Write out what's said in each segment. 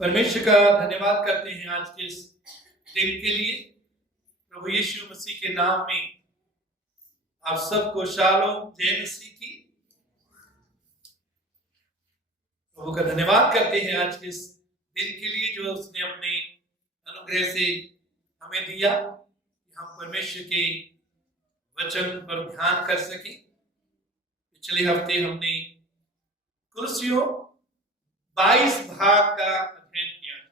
परमेश्वर का धन्यवाद करते हैं आज के इस दिन के लिए। प्रभु यीशु मसीह के नाम में आप सबको शालोम, जय मसीह की। प्रभु का धन्यवाद करते हैं आज के इस दिन के लिए जो उसने अपने अनुग्रह से हमें दिया कि हम परमेश्वर के वचन पर ध्यान कर सके। पिछले हफ्ते हमने कुलसियों 22 भाग का अध्ययन किया था।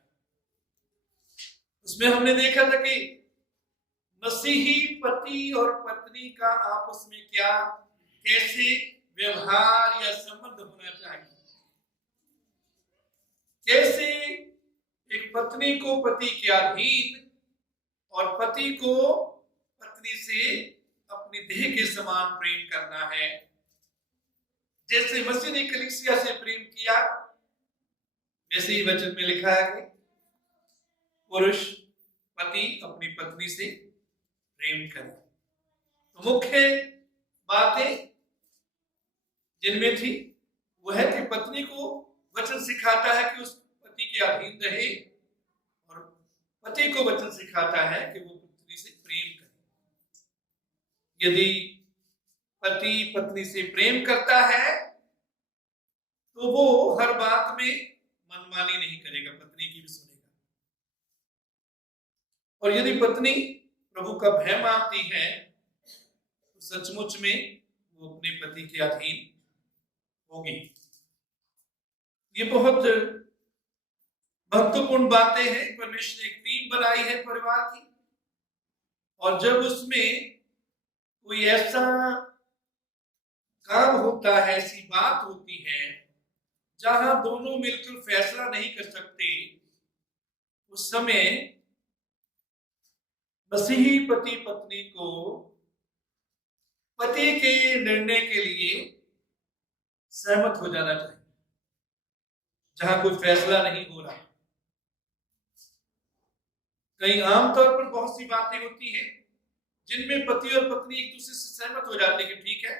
उसमें हमने देखा था कि मसीही पति और पत्नी का आपस में क्या कैसे व्यवहार या संबंध होना चाहिए, कैसे एक पत्नी को पति के अधीन और पति को पत्नी से अपनी देह के समान प्रेम करना है। जैसे मसीह ने कलीसिया से प्रेम किया वैसे ही वचन में लिखा है कि पुरुष पति अपनी पत्नी से प्रेम करे। तो मुख्य बातें जिनमें थी वो है कि पत्नी को वचन सिखाता है कि उस पति के अधीन रहे और पति को वचन सिखाता है कि वो पत्नी से प्रेम करे। यदि पति पत्नी से प्रेम करता है तो वो हर बात में मनमानी नहीं करेगा, पत्नी की भी सुनेगा। और यदि पत्नी प्रभु का भय मानती है तो सचमुच में वो अपने पति के अधीन होगी। ये बहुत महत्वपूर्ण बातें हैं। परमेश्वर ने एक टीम बनाई है परिवार की, और जब उसमें कोई ऐसा काम होता है, ऐसी बात होती है जहां दोनों मिलकर फैसला नहीं कर सकते, उस समय मसीही पति पत्नी को पति के निर्णय के लिए सहमत हो जाना चाहिए। जहां कोई फैसला नहीं हो रहा, कहीं आमतौर पर बहुत सी बातें होती हैं जिनमें पति और पत्नी एक दूसरे से सहमत हो जाते हैं कि ठीक है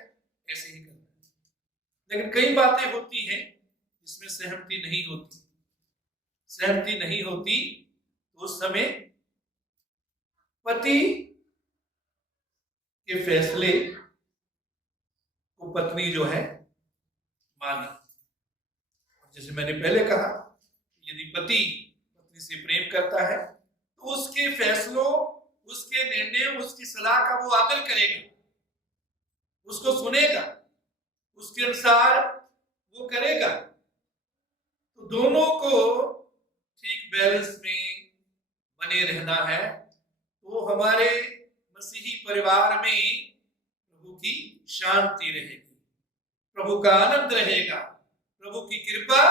ऐसे ही करना है, लेकिन कई बातें होती हैं जिसमें सहमति नहीं होती। सहमति नहीं होती तो उस समय पति के फैसले को पत्नी जो है माने। जैसे मैंने पहले कहा, यदि पति पत्नी से प्रेम करता है तो उसके फैसलों, उसके निर्णय, उसकी सलाह का वो आदर करेगा, उसको सुनेगा, उसके अनुसार वो करेगा। तो दोनों को ठीक बैलेंस में बने रहना है। तो हमारे मसीही परिवार में प्रभु की शांति रहेगी, प्रभु का आनंद रहेगा, प्रभु की कृपा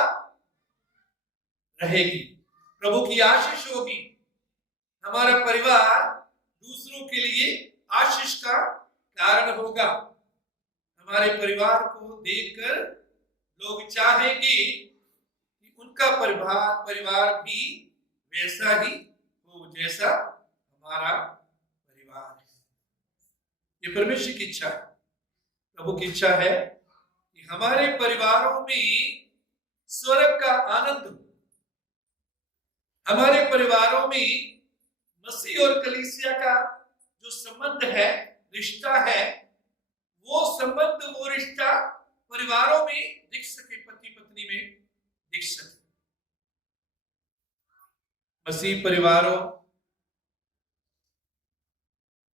रहेगी, प्रभु की आशीष होगी। हमारा परिवार दूसरों के लिए आशीष का कारण होगा। हमारे परिवार को देखकर लोग चाहेंगे कि उनका परिवार भी वैसा ही हो जैसा हमारा परिवार है। ये परमेश्वर की इच्छा है, प्रभु की इच्छा है कि हमारे परिवारों में स्वर्ग का आनंद हो। हमारे परिवारों में मसीह और कलीसिया का जो संबंध है, रिश्ता है, वो संबंध, वो रिश्ता परिवारों में दिख सके, पति पत्नी में दिख सके। मसीह परिवारों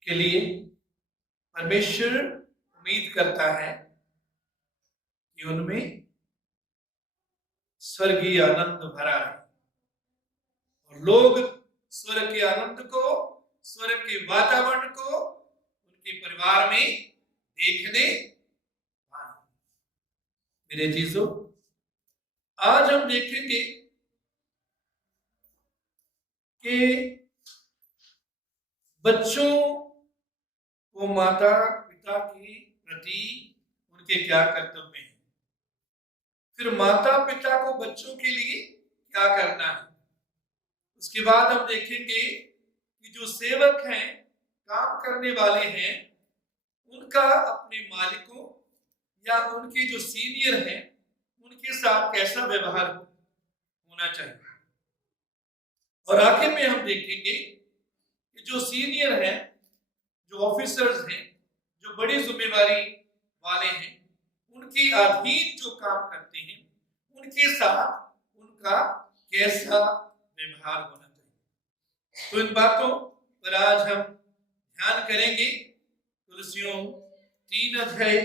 के लिए परमेश्वर उम्मीद करता है कि उनमें स्वर्गीय आनंद भरा है और लोग स्वर्ग के आनंद को, स्वर्ग के वातावरण को उनके परिवार में देखने पाए। मेरे चीजों, आज हम देखेंगे कि बच्चों को माता पिता के प्रति उनके क्या कर्तव्य हैं, फिर माता पिता को बच्चों के लिए क्या करना है। उसके बाद हम देखेंगे कि जो सेवक हैं, काम करने वाले हैं, उनका अपने मालिकों या उनके जो सीनियर हैं उनके साथ कैसा व्यवहार होना चाहिए। और आखिर में हम देखेंगे कि जो सीनियर हैं, जो ऑफिसर्स हैं, जो बड़ी जिम्मेवारी वाले हैं, उनके अधीन जो काम करते हैं, उनके साथ उनका कैसा व्यवहार होना चाहिए। तो इन बातों पर आज हम ध्यान करेंगे। कुलुस्सियों 3 अध्याय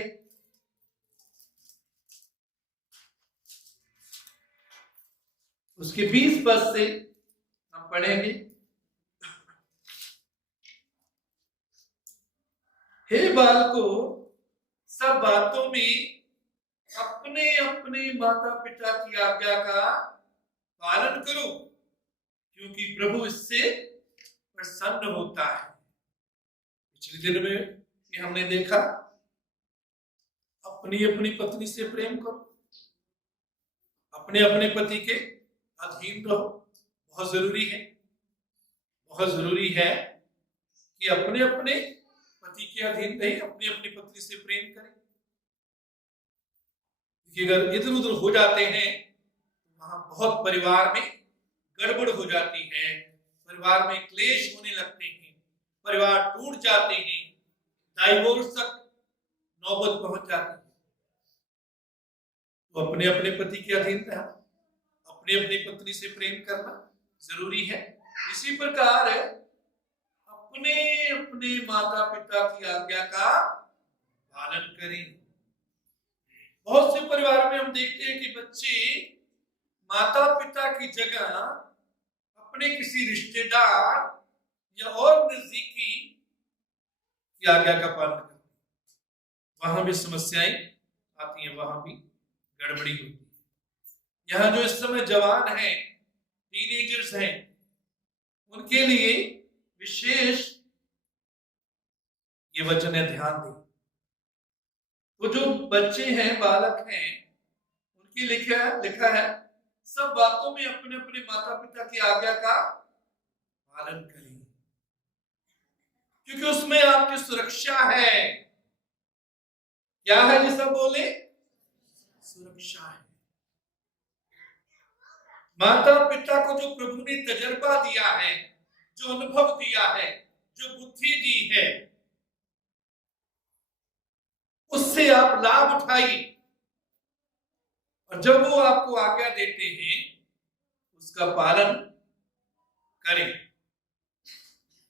उसके 20 पद से हम पढ़ेंगे। हे बालकों, सब बातों में अपने अपने माता पिता की आज्ञा का पालन करो, क्योंकि प्रभु इससे प्रसन्न होता है। पिछले दिन में ये हमने देखा, अपनी अपनी पत्नी से प्रेम करो, अपने अपने पति के अधीन रहो। बहुत जरूरी है, बहुत जरूरी है कि अपने अपने पति के अधीन रहे, अपनी अपनी पत्नी से प्रेम करें। अगर इधर उधर हो जाते हैं तो वहां बहुत परिवार में गड़बड़ हो जाती है, परिवार में क्लेश होने लगते हैं, परिवार टूट जाते हैं, डाइवोर्स तक नौबत पहुंच जाती है। तो अपने अपने पति के अधीन रहना, अपनी अपनी पत्नी से प्रेम करना जरूरी है। इसी प्रकार अपने अपने माता पिता की आज्ञा का पालन करें। बहुत से परिवार में हम देखते हैं कि बच्चे माता पिता की जगह अपने किसी रिश्तेदार या और नजदीकी की आज्ञा का पालन करते हैं। वहां भी समस्याएं आती हैं, वहां भी गड़बड़ी होती है। यहाँ जो इस समय जवान हैं, टीनेजर्स हैं, उनके लिए विशेष ये वचन है, ध्यान दें। वो जो बच्चे हैं, बालक हैं, उनकी लिखा है सब बातों में अपने अपने माता पिता की आज्ञा का पालन करें, क्योंकि उसमें आपकी सुरक्षा है। क्या है जी? सब बोले, सुरक्षा है। माता पिता को जो प्रभु ने तजर्बा दिया है, जो अनुभव दिया है, जो बुद्धि दी है, उससे आप लाभ उठाइए। और जब वो आपको आज्ञा देते हैं, उसका पालन करें।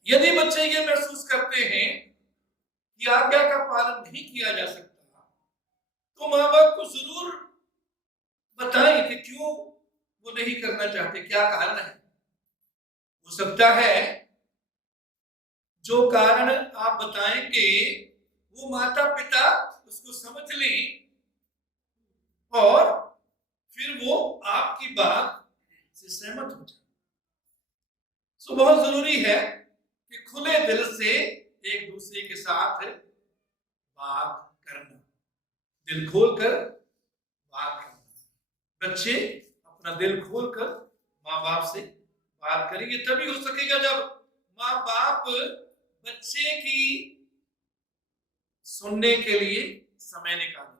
यदि बच्चे ये महसूस करते हैं कि आज्ञा का पालन नहीं किया जा सकता, तो माँ बाप को जरूर बताएं कि क्यों वो नहीं करना चाहते, क्या कारण है। हो सकता है जो कारण आप बताएंगे वो माता पिता उसको समझ लें और फिर वो आपकी बात से सहमत हो जाए। सो बहुत जरूरी है कि खुले दिल से एक दूसरे के साथ बात करना, दिल खोलकर बात करना। बच्चे अपना दिल खोलकर माँ बाप से बात करेंगे, तभी हो सकेगा जब माँ बाप बच्चे की सुनने के लिए समय निकालेंगे।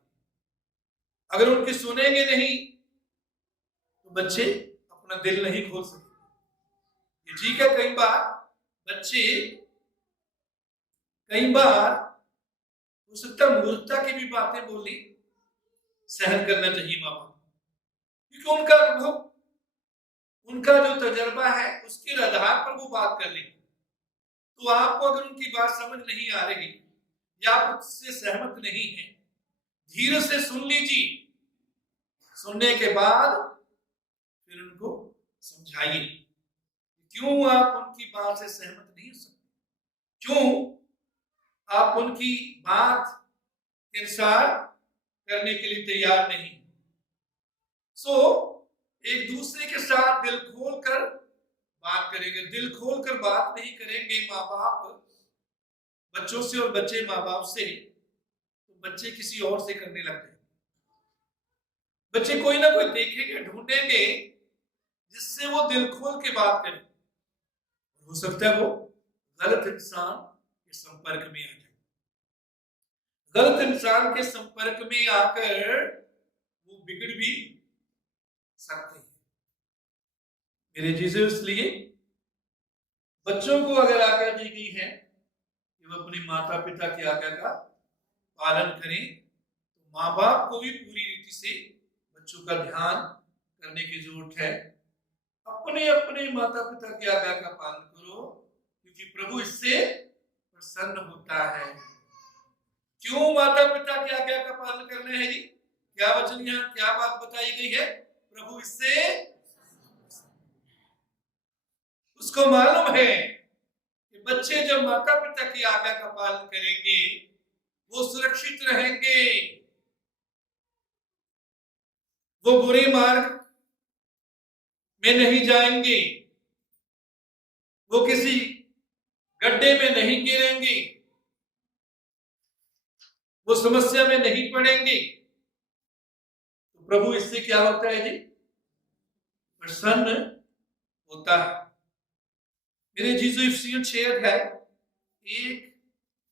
अगर उनकी सुनेंगे नहीं तो बच्चे अपना दिल नहीं खोल सकेंगे। ये ठीक है, कई बार बच्चे, कई बार हो सकता मूर्खता की भी बातें बोली, सहन करना चाहिए माँ बाप, क्योंकि उनका अनुभव, उनका जो तजर्बा है, उसके आधार पर वो बात कर लेंगे। तो आपको अगर उनकी बात समझ नहीं आ रही या आप उससे सहमत नहीं है, धीरे से सुन लीजिए। सुनने के बाद फिर उनको समझाइए क्यों आप उनकी बात से सहमत नहीं हो सकते, क्यों आप उनकी बात के अनुसार करने के लिए तैयार नहीं। एक दूसरे के साथ दिल खोलकर बात करेंगे। दिल खोलकर बात नहीं करेंगे माँ बाप बच्चों से और बच्चे माँ बाप से, तो बच्चे किसी और से करने लग जाएंगे। बच्चे कोई ना कोई देखेंगे, ढूंढेंगे जिससे वो दिल खोल के बात करें। हो सकता है वो गलत इंसान के संपर्क में आ जाए, गलत इंसान के संपर्क में आकर वो बिगड़ भी सकते हैं। मेरे जीसस, इसलिए बच्चों को अगर आज्ञा दी गई है कि वो अपने माता पिता की आज्ञा का पालन करें, तो माँ बाप को भी पूरी रीति से बच्चों का ध्यान करने की जरूरत है। अपने अपने माता पिता की आज्ञा का पालन करो, क्योंकि प्रभु इससे प्रसन्न होता है। क्यों माता पिता की आज्ञा का पालन करना है जी? क्या वचन यहाँ क्या बात बताई गई है? प्रभु इससे उसको मालूम है कि बच्चे जब माता पिता की आज्ञा का पालन करेंगे वो सुरक्षित रहेंगे, वो बुरे मार्ग में नहीं जाएंगे, वो किसी गड्ढे में नहीं गिरेंगे, वो समस्या में नहीं पड़ेंगे। तो प्रभु इससे क्या होता है जी? प्रसन्न होता है। मेरे जीसु इफिसियों 6 अध्याय 1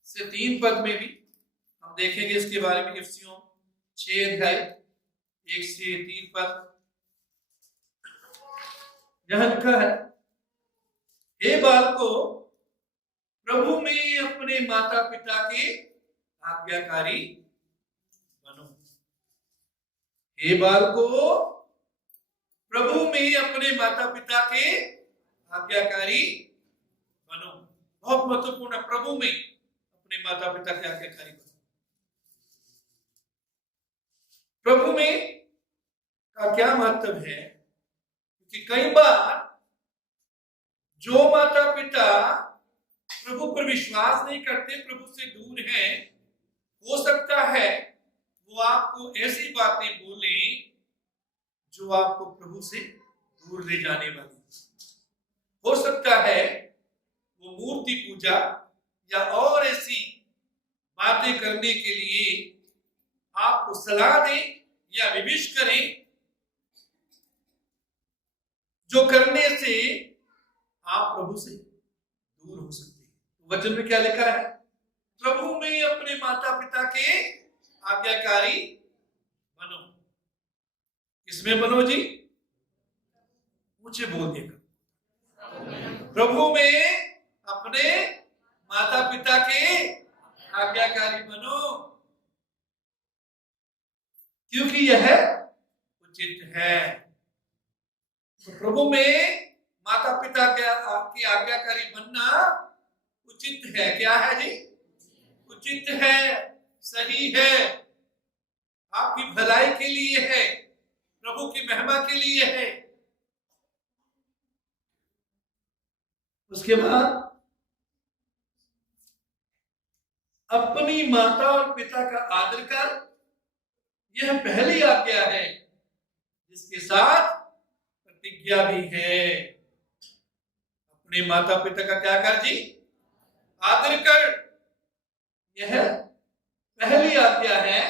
से 3 पद में भी हम देखेंगे इसके बारे में। इफिसियों 6 अध्याय 1 से 3 पद यहां लिखा है, हे बालको, प्रभु में अपने माता पिता के आज्ञाकारी बनो। हे बालको, प्रभु में अपने माता पिता के आज्ञाकारी बनो। बहुत महत्वपूर्ण है, प्रभु में अपने माता पिता के आज्ञाकारी बनो। प्रभु में का क्या महत्व है? क्योंकि कई बार जो माता पिता प्रभु पर विश्वास नहीं करते, प्रभु से दूर हैं, हो सकता है वो आपको ऐसी बातें बोले जो आपको प्रभु से दूर ले जाने वाली। हो सकता है वो मूर्ति पूजा या और ऐसी बातें करने के लिए आपको सलाह दें या विविश करें, जो करने से आप प्रभु से दूर हो सकते हैं। वचन में क्या लिखा है? प्रभु में अपने माता पिता के आज्ञाकारी बनो। किसमें बनो जी? ऊंचे बोल देगा। प्रभु में अपने माता पिता के आज्ञाकारी बनो, क्योंकि यह उचित है। तो प्रभु में माता पिता के आज्ञाकारी बनना उचित है। क्या है जी? उचित है, सही है, आपकी भलाई के लिए है, प्रभु की महिमा के लिए है। उसके बाद अपनी माता और पिता का आदर कर, यह पहली आज्ञा है जिसके साथ प्रतिज्ञा भी है। अपने माता पिता का क्या कर जी? आदर कर। यह पहली आज्ञा है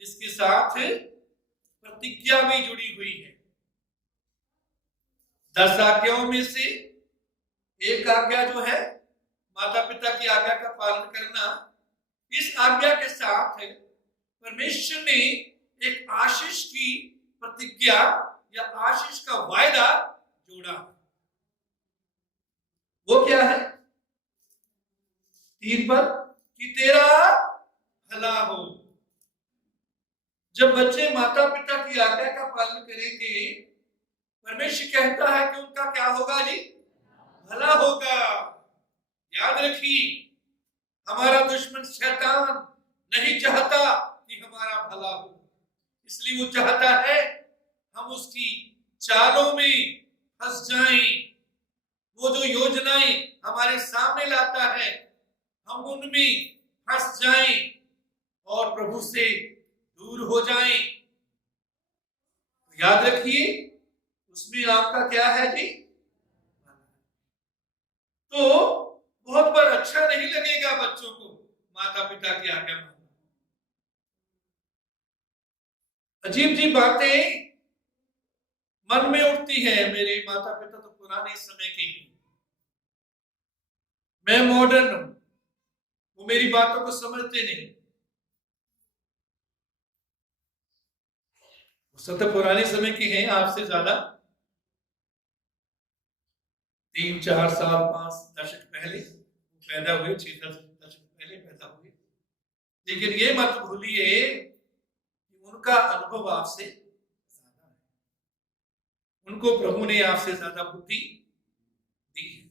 जिसके साथ प्रतिज्ञा भी जुड़ी हुई है। 10 आज्ञाओं में से एक आज्ञा जो है माता पिता की आज्ञा का पालन करना, इस आज्ञा के साथ परमेश्वर ने एक आशीष की प्रतिज्ञा या आशीष का वायदा जोड़ा। वो क्या है? 3 पद, कि तेरा भला हो। जब बच्चे माता पिता की आज्ञा का पालन करेंगे, परमेश्वर कहता है कि उनका क्या होगा जी? भला होगा। याद रखिए, हमारा दुश्मन शैतान नहीं चाहता कि हमारा भला हो, इसलिए वो चाहता है हम उसकी चालों में फंस जाएं। वो जो योजनाएं हमारे सामने लाता है, हम उनमें फंस जाएं और प्रभु से दूर हो जाएं। याद रखिए, उसमें आपका क्या है जी? तो बहुत बार अच्छा नहीं लगेगा बच्चों को माता पिता की आज्ञा मानना। अजीब अजीब बातें मन में उठती हैं। मेरे माता पिता तो पुराने समय के हैं, मैं मॉडर्न हूं, वो मेरी बातों को समझते नहीं। वो सब तो पुराने समय के हैं आपसे ज्यादा। 3-4 साल 5 दशक पहले पैदा हुए, 6 दशक पहले पैदा हुए। लेकिन ये मत भूलिए कि उनका अनुभव आपसे ज्यादा है, उनको प्रभु ने आपसे ज्यादा बुद्धि दी है,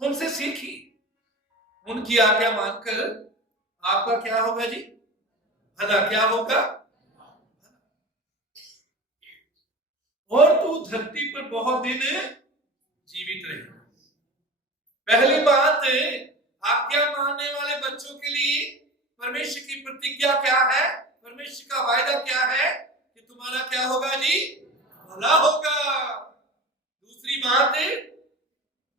तो उनसे सीखिए। उनकी आज्ञा मानकर आपका क्या होगा जी? भला। क्या होगा? और तू धरती पर बहुत दिन जीवित रहेगा। पहली बात, आज्ञा मानने वाले बच्चों के लिए परमेश्वर की प्रतिज्ञा क्या है? परमेश्वर का वायदा क्या है? कि तुम्हारा क्या होगा जी? भला होगा। दूसरी बात,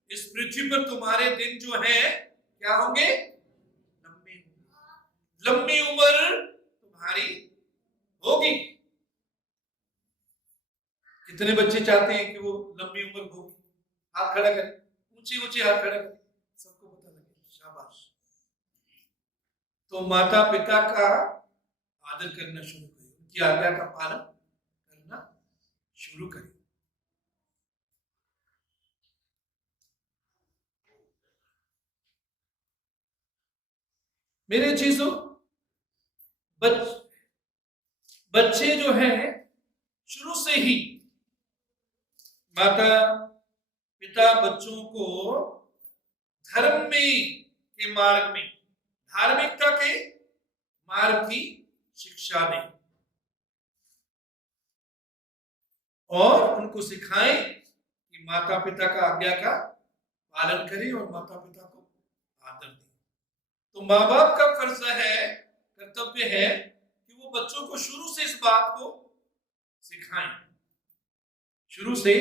इस पृथ्वी पर तुम्हारे दिन जो है क्या होंगे? लंबी उम्र तुम्हारी होगी। कितने बच्चे चाहते हैं कि वो लंबी उम्र होगी? हाथ खड़ा करें, ऊंचे ऊंचे हाथ खड़ा करें, सबको पता लगे। शाबाश। तो माता पिता का आदर करना शुरू करें, उनकी आज्ञा का पालन करना शुरू करें। मेरे चीजों, बच्चे जो हैं शुरू से ही माता पिता बच्चों को धर्म में के मार्ग में, धार्मिकता के मार्ग की शिक्षा दें और उनको सिखाएं कि माता पिता का आज्ञा का पालन करें और माता पिता को आदर दें। तो माँ बाप का फर्ज है, कर्तव्य है कि वो बच्चों को शुरू से इस बात को सिखाएं, शुरू से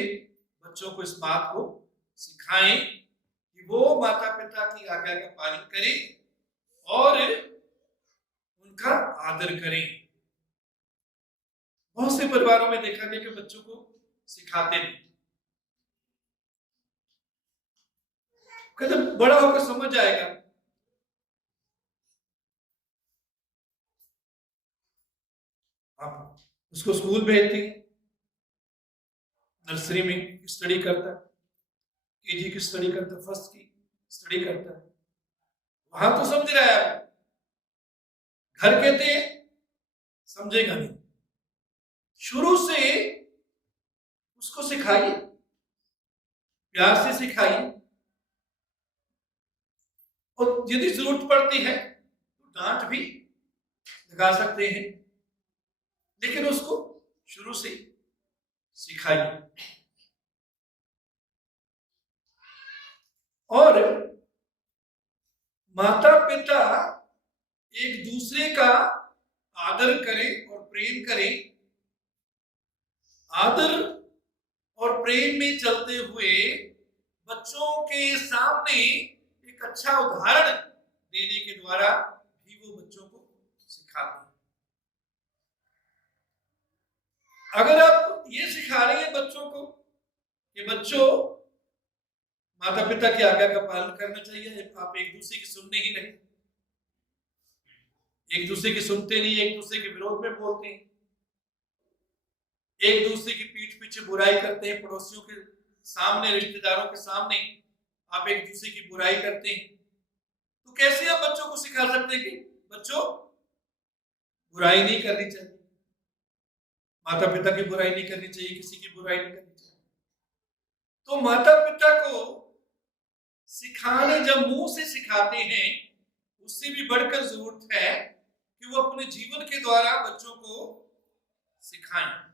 बच्चों को इस बात को सिखाएं कि वो माता पिता की आज्ञा का पालन करें और उनका आदर करें। बहुत से परिवारों में देखा गया कि बच्चों को सिखाते नहीं, कहते बड़ा होकर समझ आएगा। आप उसको स्कूल भेजते हैं, नर्सरी में स्टडी करता है, केजी की स्टडी करता है, फर्स्ट की स्टडी करता है, वहां तो समझ रहा है, घर कहते समझेगा नहीं। शुरू से उसको सिखाइए, प्यार से सिखाइए, और यदि जरूरत पड़ती है तो डांट भी लगा सकते हैं, लेकिन उसको शुरू से सिखाइए। और माता पिता एक दूसरे का आदर करें और प्रेम करें। आदर और प्रेम में चलते हुए बच्चों के सामने एक अच्छा उदाहरण देने के द्वारा भी वो बच्चों को सिखाते हैं। अगर आप ये सिखा रहे हैं बच्चों को कि बच्चों माता पिता की आज्ञा का पालन करना चाहिए, आप एक दूसरे की सुनने ही नहीं, एक दूसरे की सुनते नहीं, एक दूसरे के विरोध में बोलते हैं, एक दूसरे की पीठ पीछे बुराई करते हैं, पड़ोसियों के सामने, रिश्तेदारों के सामने आप एक दूसरे की बुराई करते हैं, तो कैसे आप बच्चों को सिखा सकते हैं कि बच्चों बुराई नहीं करनी चाहिए, माता पिता की बुराई नहीं करनी चाहिए, किसी की बुराई नहीं करनी चाहिए। तो माता पिता को सिखाने, जब मुंह से सिखाते हैं, उससे भी बढ़कर जरूरत है कि वो अपने जीवन के द्वारा बच्चों को सिखाएं।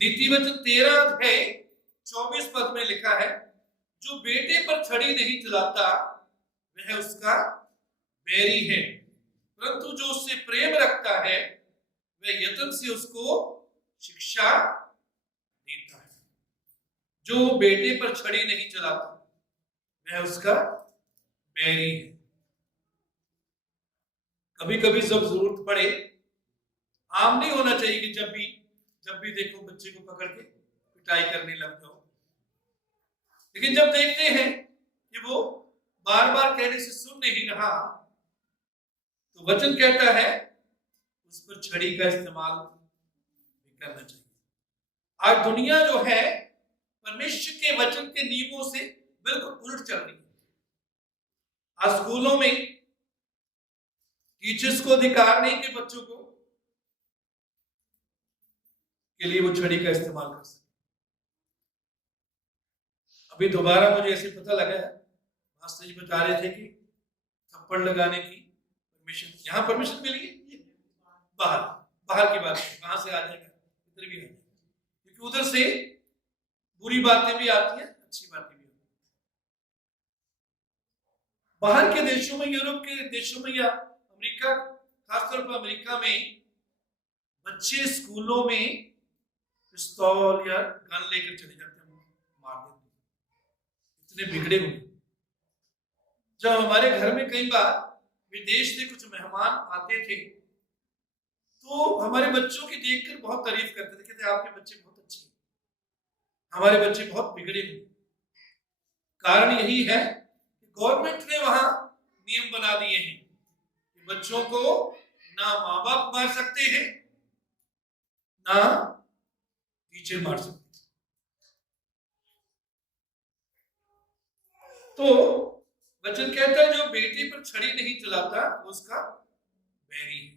नीति वचन 13:24 में लिखा है, जो बेटे पर छड़ी नहीं चलाता वह उसका बैरी है, परंतु जो उससे प्रेम रखता है वह यत्न से उसको शिक्षा देता है। जो बेटे पर छड़ी नहीं चलाता वह उसका बैरी है। कभी कभी जब जरूरत पड़े, आम नहीं होना चाहिए कि जब भी देखो बच्चे को पकड़ के पिटाई करने लग जाओ, लेकिन जब देखते हैं कि वो बार बार कहने से सुन नहीं रहा, तो वचन कहता है उस पर छड़ी का इस्तेमाल भी करना चाहिए। आज दुनिया जो है परमेश्वर के वचन के नियमों से बिल्कुल उलट चल रही है। आज स्कूलों में टीचर्स को अधिकार नहीं कि बच्चों को के लिए वो छड़ी का इस्तेमाल कर सके। अभी दोबारा मुझे ऐसे पता लगा है, मास्टर जी बता रहे थे कि थप्पड़ लगाने की परमिशन, यहाँ परमिशन मिली है, बाहर बाहर की बात है, वहां से आ जाएगा, इधर भी आ जाएगा, क्योंकि उधर से बुरी बातें भी आती हैं, अच्छी बातें भी आती हैं। बाहर के देशों में, यूरोप के देशों में या अमेरिका, खासतौर पर अमेरिका में बच्चे स्कूलों में पिस्तौल या गन लेकर चले जाते हैं, मार देते हैं, इतने बिगड़े हुए। जब हमारे घर में कई बार विदेश से कुछ मेहमान आते थे तो हमारे बच्चों की देखकर बहुत तारीफ करते थे, कहते आपके बच्चे बहुत अच्छे हैं, हमारे बच्चे बहुत बिगड़े हुए। कारण यही है कि गवर्नमेंट ने वहां नियम बना दिए हैं कि बच्चों को ना माँ बाप मार सकते हैं ना टीचर मार सकते हैं। तो वचन कहता है जो बेटे पर छड़ी नहीं चलाता उसका बैरी है।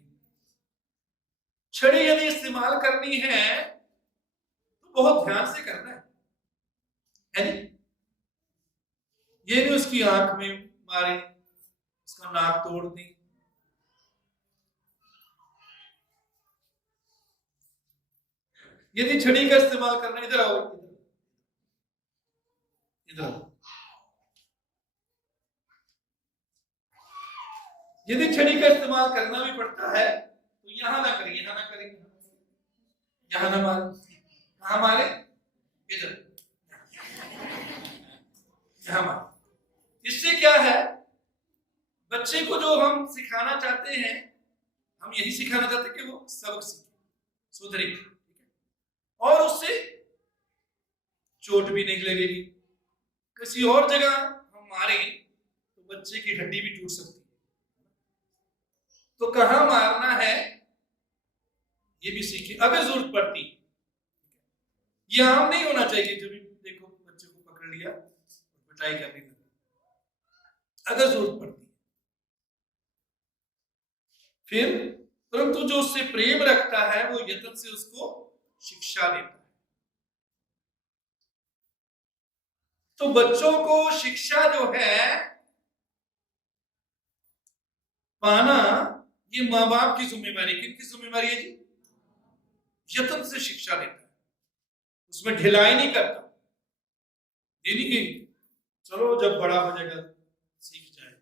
छड़ी यदि इस्तेमाल करनी है तो बहुत ध्यान से करना है नहीं? ये नहीं उसकी आंख में मारे, उसका नाक तोड़ दी। यदि छड़ी का इस्तेमाल करना, इधर आओ, इधर आओ, यदि छड़ी का इस्तेमाल करना भी पड़ता है तो यहां ना करें, यहां ना करें, यहां ना मारे, कहां मारे, इधर, यहां मारे। इससे क्या है, बच्चे को जो हम सिखाना चाहते हैं, हम यही सिखाना चाहते हैं कि वो सबक सीखे, सुधरे, और उससे चोट भी नहीं लगेगी। किसी और जगह हम मारे तो बच्चे की हड्डी भी टूट सकती है, तो कहां मारना है ये भी सीखे अगर जरूरत पड़ती। ये आम नहीं होना चाहिए जब भी देखो बच्चे को पकड़ लिया और पिटाई करने लगी, अगर जरूरत पड़ती। फिर परंतु जो उससे प्रेम रखता है वो यत्न से उसको शिक्षा देता है। तो बच्चों को शिक्षा जो है पाना, ये माँ बाप की जिम्मेवारी। किनकी जिम्मेवारी है जी? यत्न से शिक्षा देता है, उसमें ढिलाई नहीं करता। देनी की चलो जब बड़ा हो जाएगा सीख जाएगा,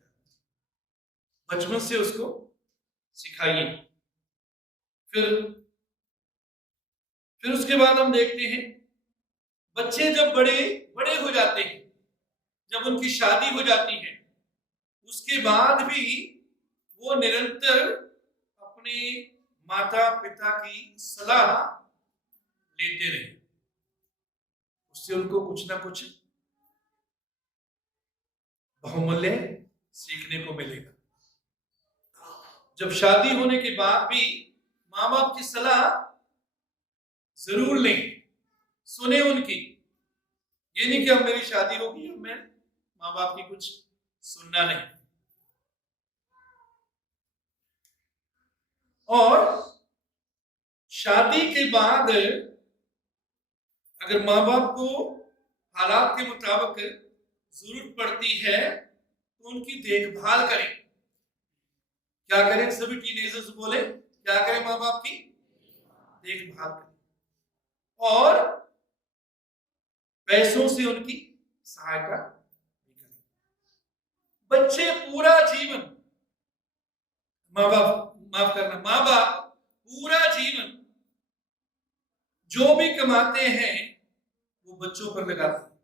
बचपन से उसको सिखाइए। फिर उसके बाद हम देखते हैं बच्चे जब बड़े बड़े हो जाते हैं, जब उनकी शादी हो जाती है, उसके बाद भी वो निरंतर अपने माता पिता की सलाह लेते रहे, उससे उनको कुछ ना कुछ बहुमूल्य सीखने को मिलेगा। जब शादी होने के बाद भी माँ बाप की सलाह जरूर लें, सुने उनकी। ये नहीं कि अब मेरी शादी होगी अब मैं माँ बाप की कुछ सुनना नहीं। और शादी के बाद अगर माँ बाप को हालात के मुताबिक जरूरत पड़ती है तो उनकी देखभाल करें। क्या करें? सभी टीनेजर्स बोले क्या करें? माँ बाप की देखभाल करें और पैसों से उनकी सहायता भी करें। बच्चे पूरा जीवन, माँ बाप पूरा जीवन जो भी कमाते हैं वो बच्चों पर लगाते हैं,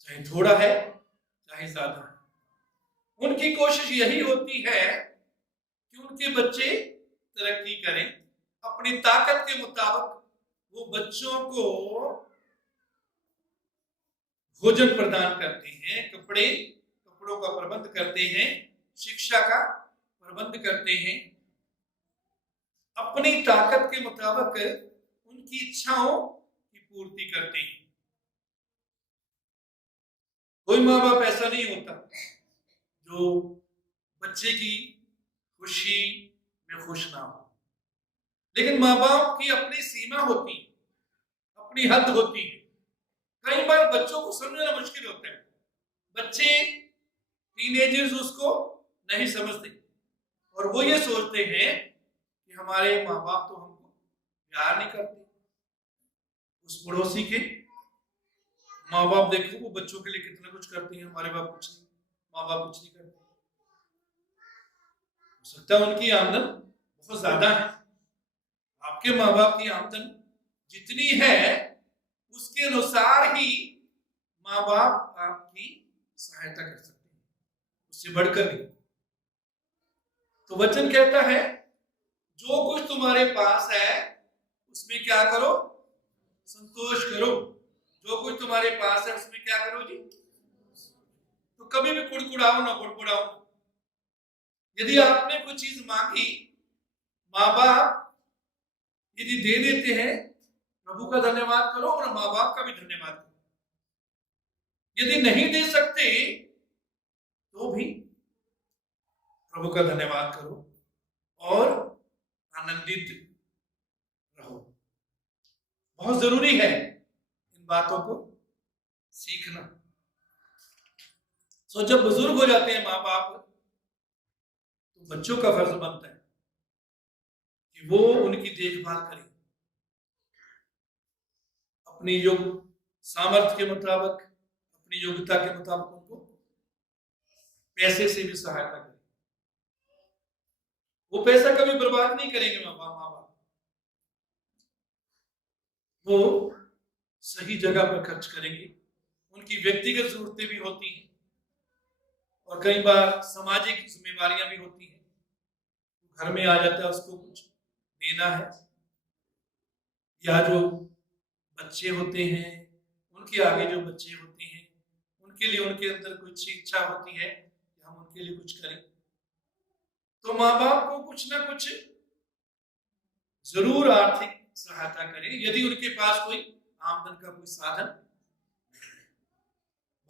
चाहे थोड़ा है चाहे ज्यादा है। उनकी कोशिश यही होती है कि उनके बच्चे तरक्की करें। अपनी ताकत के मुताबिक वो बच्चों को भोजन प्रदान करते हैं, कपड़ों का प्रबंध करते हैं, शिक्षा का प्रबंध करते हैं, अपनी ताकत के मुताबिक उनकी इच्छाओं की पूर्ति करते हैं। कोई माँ बाप ऐसा नहीं होता जो बच्चे की खुशी में खुश ना हो, लेकिन माँ बाप की अपनी सीमा होती है, अपनी हद होती है। कई बार बच्चों को समझना मुश्किल होता है, बच्चे टीनेजर्स उसको नहीं समझते और वो ये सोचते हैं कि हमारे माँ बाप तो हमको प्यार नहीं करते। उस पड़ोसी के माँ बाप देखो वो बच्चों के लिए कितना कुछ करते हैं, हमारे बाप कुछ नहीं, माँ बाप कुछ नहीं करते। हो सकता है उनकी आमदन बहुत ज्यादा है, आपके माँ बाप की आमदन जितनी है उसके अनुसार ही माँ बाप आपकी सहायता कर सकते हैं, उससे बढ़कर नहीं। तो वचन कहता है जो कुछ तुम्हारे पास है उसमें क्या करो, संतोष करो। जो कुछ तुम्हारे पास है उसमें क्या करो जी, तो कभी भी कुड़कुड़ाओ ना, बुड़बुड़ाओ ना। यदि आपने कुछ चीज मांगी, माँ बाप यदि दे देते हैं, प्रभु का धन्यवाद करो और माँ बाप का भी धन्यवाद करो। यदि नहीं दे सकते तो भी प्रभु का धन्यवाद करो और आनंदित रहो। बहुत जरूरी है इन बातों को सीखना। जब बुजुर्ग हो जाते हैं माँ बाप, तो बच्चों का फर्ज बनता है कि वो उनकी देखभाल करें, अपनी योग सामर्थ्य के मुताबिक, अपनी योग्यता के मुताबिक उनको पैसे से भी सहायता करें। वो पैसा कभी बर्बाद नहीं करेंगे माँ बाप, वो सही जगह पर खर्च करेंगे। उनकी व्यक्तिगत जरूरतें भी होती हैं और कई बार सामाजिक जिम्मेवारियां भी होती हैं। घर में आ जाता है, उसको कुछ देना है, या जो बच्चे होते हैं उनके आगे जो बच्चे होते हैं उनके लिए उनके अंदर कुछ इच्छा होती है कि हम उनके लिए कुछ करें, तो माँ बाप को कुछ ना कुछ जरूर आर्थिक सहायता करें। यदि उनके पास कोई आमदन का कोई साधन,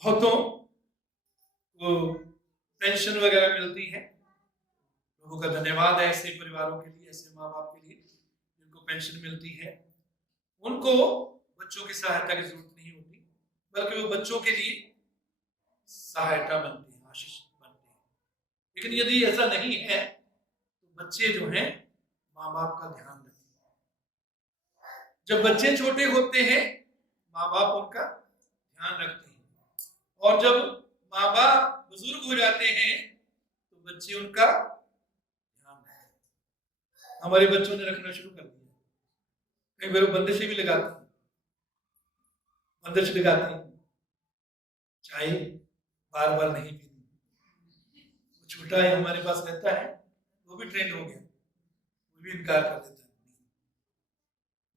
बहुतों को पेंशन वगैरह मिलती है, प्रभु का धन्यवाद है ऐसे परिवारों के लिए, ऐसे माँ बाप के लिए जिनको पेंशन मिलती है। उनको बच्चों की सहायता की जरूरत नहीं होती, बल्कि वो बच्चों के लिए सहायता बनती है, आशीष बनती है। लेकिन यदि ऐसा नहीं है तो बच्चे जो हैं माँ बाप का ध्यान रखें। जब बच्चे छोटे होते हैं माँ बाप उनका ध्यान रखते हैं, और जब माँ बाप बुजुर्ग हो जाते हैं तो बच्चे उनका ध्यान रखते हैं। हमारे बच्चों ने रखना शुरू कर दिया, कई बार बंदिशें भी लगाते हैं, बंदिश लगाते हैं, चाय बार बार नहीं पीनी। छोटा है हमारे पास रहता है, वो भी ट्रेंड हो गया, वो भी इनकार कर देता है,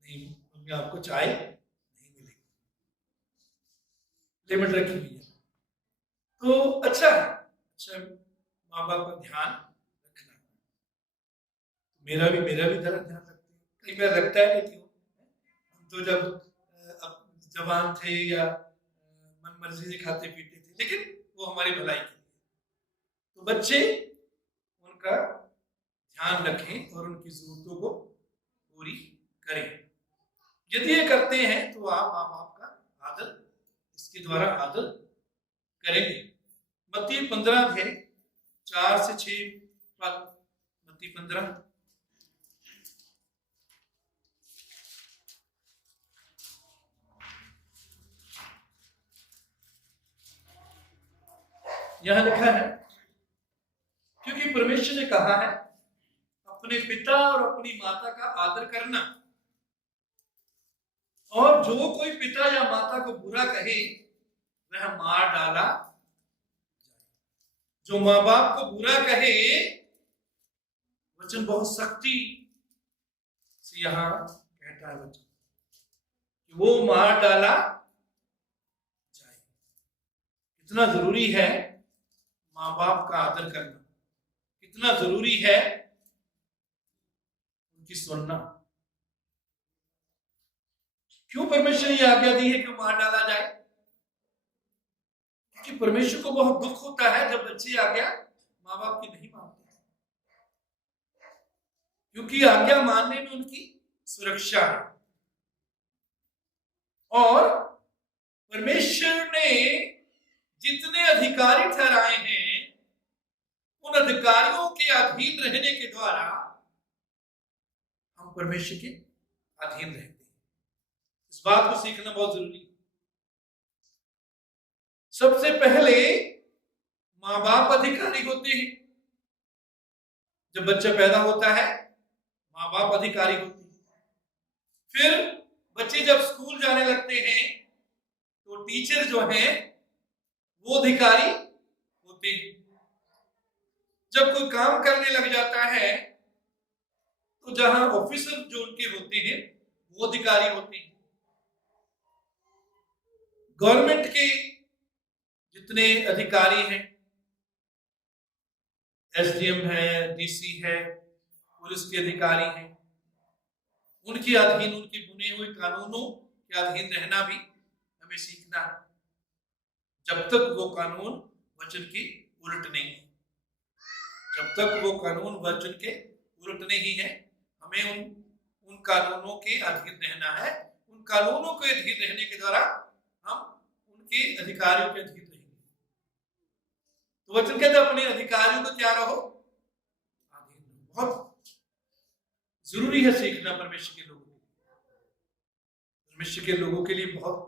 नहीं मम्मी आपको चाय नहीं मिलेगी, लिमिट रखी हुई है। तो अच्छा है, अच्छा माँ बाप का ध्यान रखना। मेरा भी ध्यान रखते हैं, कई बार रखता है कि हम तो जब जवान थे या मन मर्जी से खाते पीते थे, लेकिन वो हमारी भलाई के लिए। तो बच्चे उनका ध्यान रखें और उनकी जरूरतों को पूरी करें। यदि ये करते हैं तो आप माँ बाप का आदर इसके द्वारा आदर करेंगे। मत्ती 15 अध्याय 4 से 6 पद, मत्ती 15 यहां लिखा है, क्योंकि परमेश्वर ने कहा है अपने पिता और अपनी माता का आदर करना, और जो कोई पिता या माता को बुरा कहे वह मार डाला। जो माँ बाप को बुरा कहे, वचन बहुत सख्ती से यहां कहता है वचन कि वो मार डाला जाए। कितना जरूरी है माँ बाप का आदर करना, कितना जरूरी है उनकी सुनना। क्यों परमेश्वर ने आज्ञा दी है कि मार डाला जाए? क्योंकि परमेश्वर को बहुत दुख होता है जब बच्चे आज्ञा माँ बाप की नहीं मानते, क्योंकि आज्ञा मानने में उनकी सुरक्षा है। और परमेश्वर ने जितने अधिकारी ठहराए हैं, उन अधिकारियों के अधीन रहने के द्वारा हम परमेश्वर के अधीन रहते हैं। इस बात को सीखना बहुत जरूरी है। सबसे पहले माँ बाप अधिकारी होते हैं। जब बच्चा पैदा होता है, माँ बाप अधिकारी होते हैं। फिर बच्चे जब स्कूल जाने लगते हैं तो टीचर जो हैं वो अधिकारी होते हैं। जब कोई काम करने लग जाता है तो जहां ऑफिसर जो उनके होते हैं वो अधिकारी होते हैं। गवर्नमेंट के जितने अधिकारी हैं, एसडीएम है, डीसी है, पुलिस के अधिकारी हैं, उनके अधीन, उनके बुने हुए कानूनों के अधीन रहना भी हमें सीखना है, जब तक वो कानून वचन के उलट नहीं है। जब तक वो कानून वचन के उलट नहीं है, हमें उन कानूनों के अधीन रहना है। उन कानूनों के अधीन रहने के द्वारा हम उनके अधिकारियों के अधीन रहेंगे। तो वचन कहते हैं अपने अधिकारियों को क्या रहो, अधीन रहो। बहुत जरूरी है सीखना परमेश्वर के लोगों के लिए। परमेश्वर के लोगों के लिए बहुत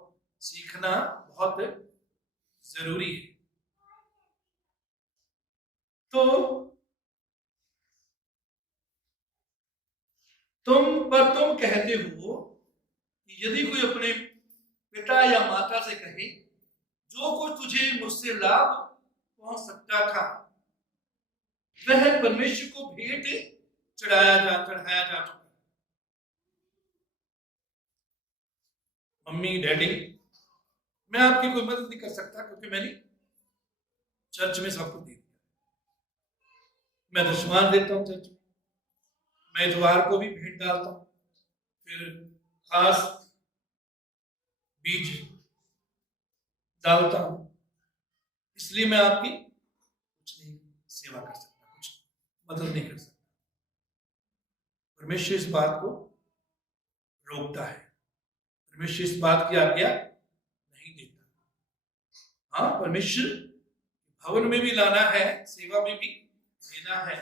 सीखना बहुत जरूरी है। तो तुम कहते हो कि यदि कोई अपने पिता या माता से कहे, जो कुछ तुझे मुझसे लाभ पहुंच सकता था वह परमेश्वर को भेंट चढ़ाया जा चुका। मम्मी डैडी, मैं आपकी कोई मदद नहीं कर सकता क्योंकि मैंने चर्च में सबको दे दिया। मैं दशमान देता हूं चर्च में, मैं इतवार को भी भेंट डालता हूं, फिर खास बीज डालता हूं, इसलिए मैं आपकी कुछ नहीं सेवा कर सकता, कुछ मदद नहीं कर सकता। परमेश्वर इस बात को रोकता है, परमेश्वर इस बात की आज्ञा नहीं देता। हाँ, परमेश्वर भवन में भी लाना है, सेवा में भी देना है,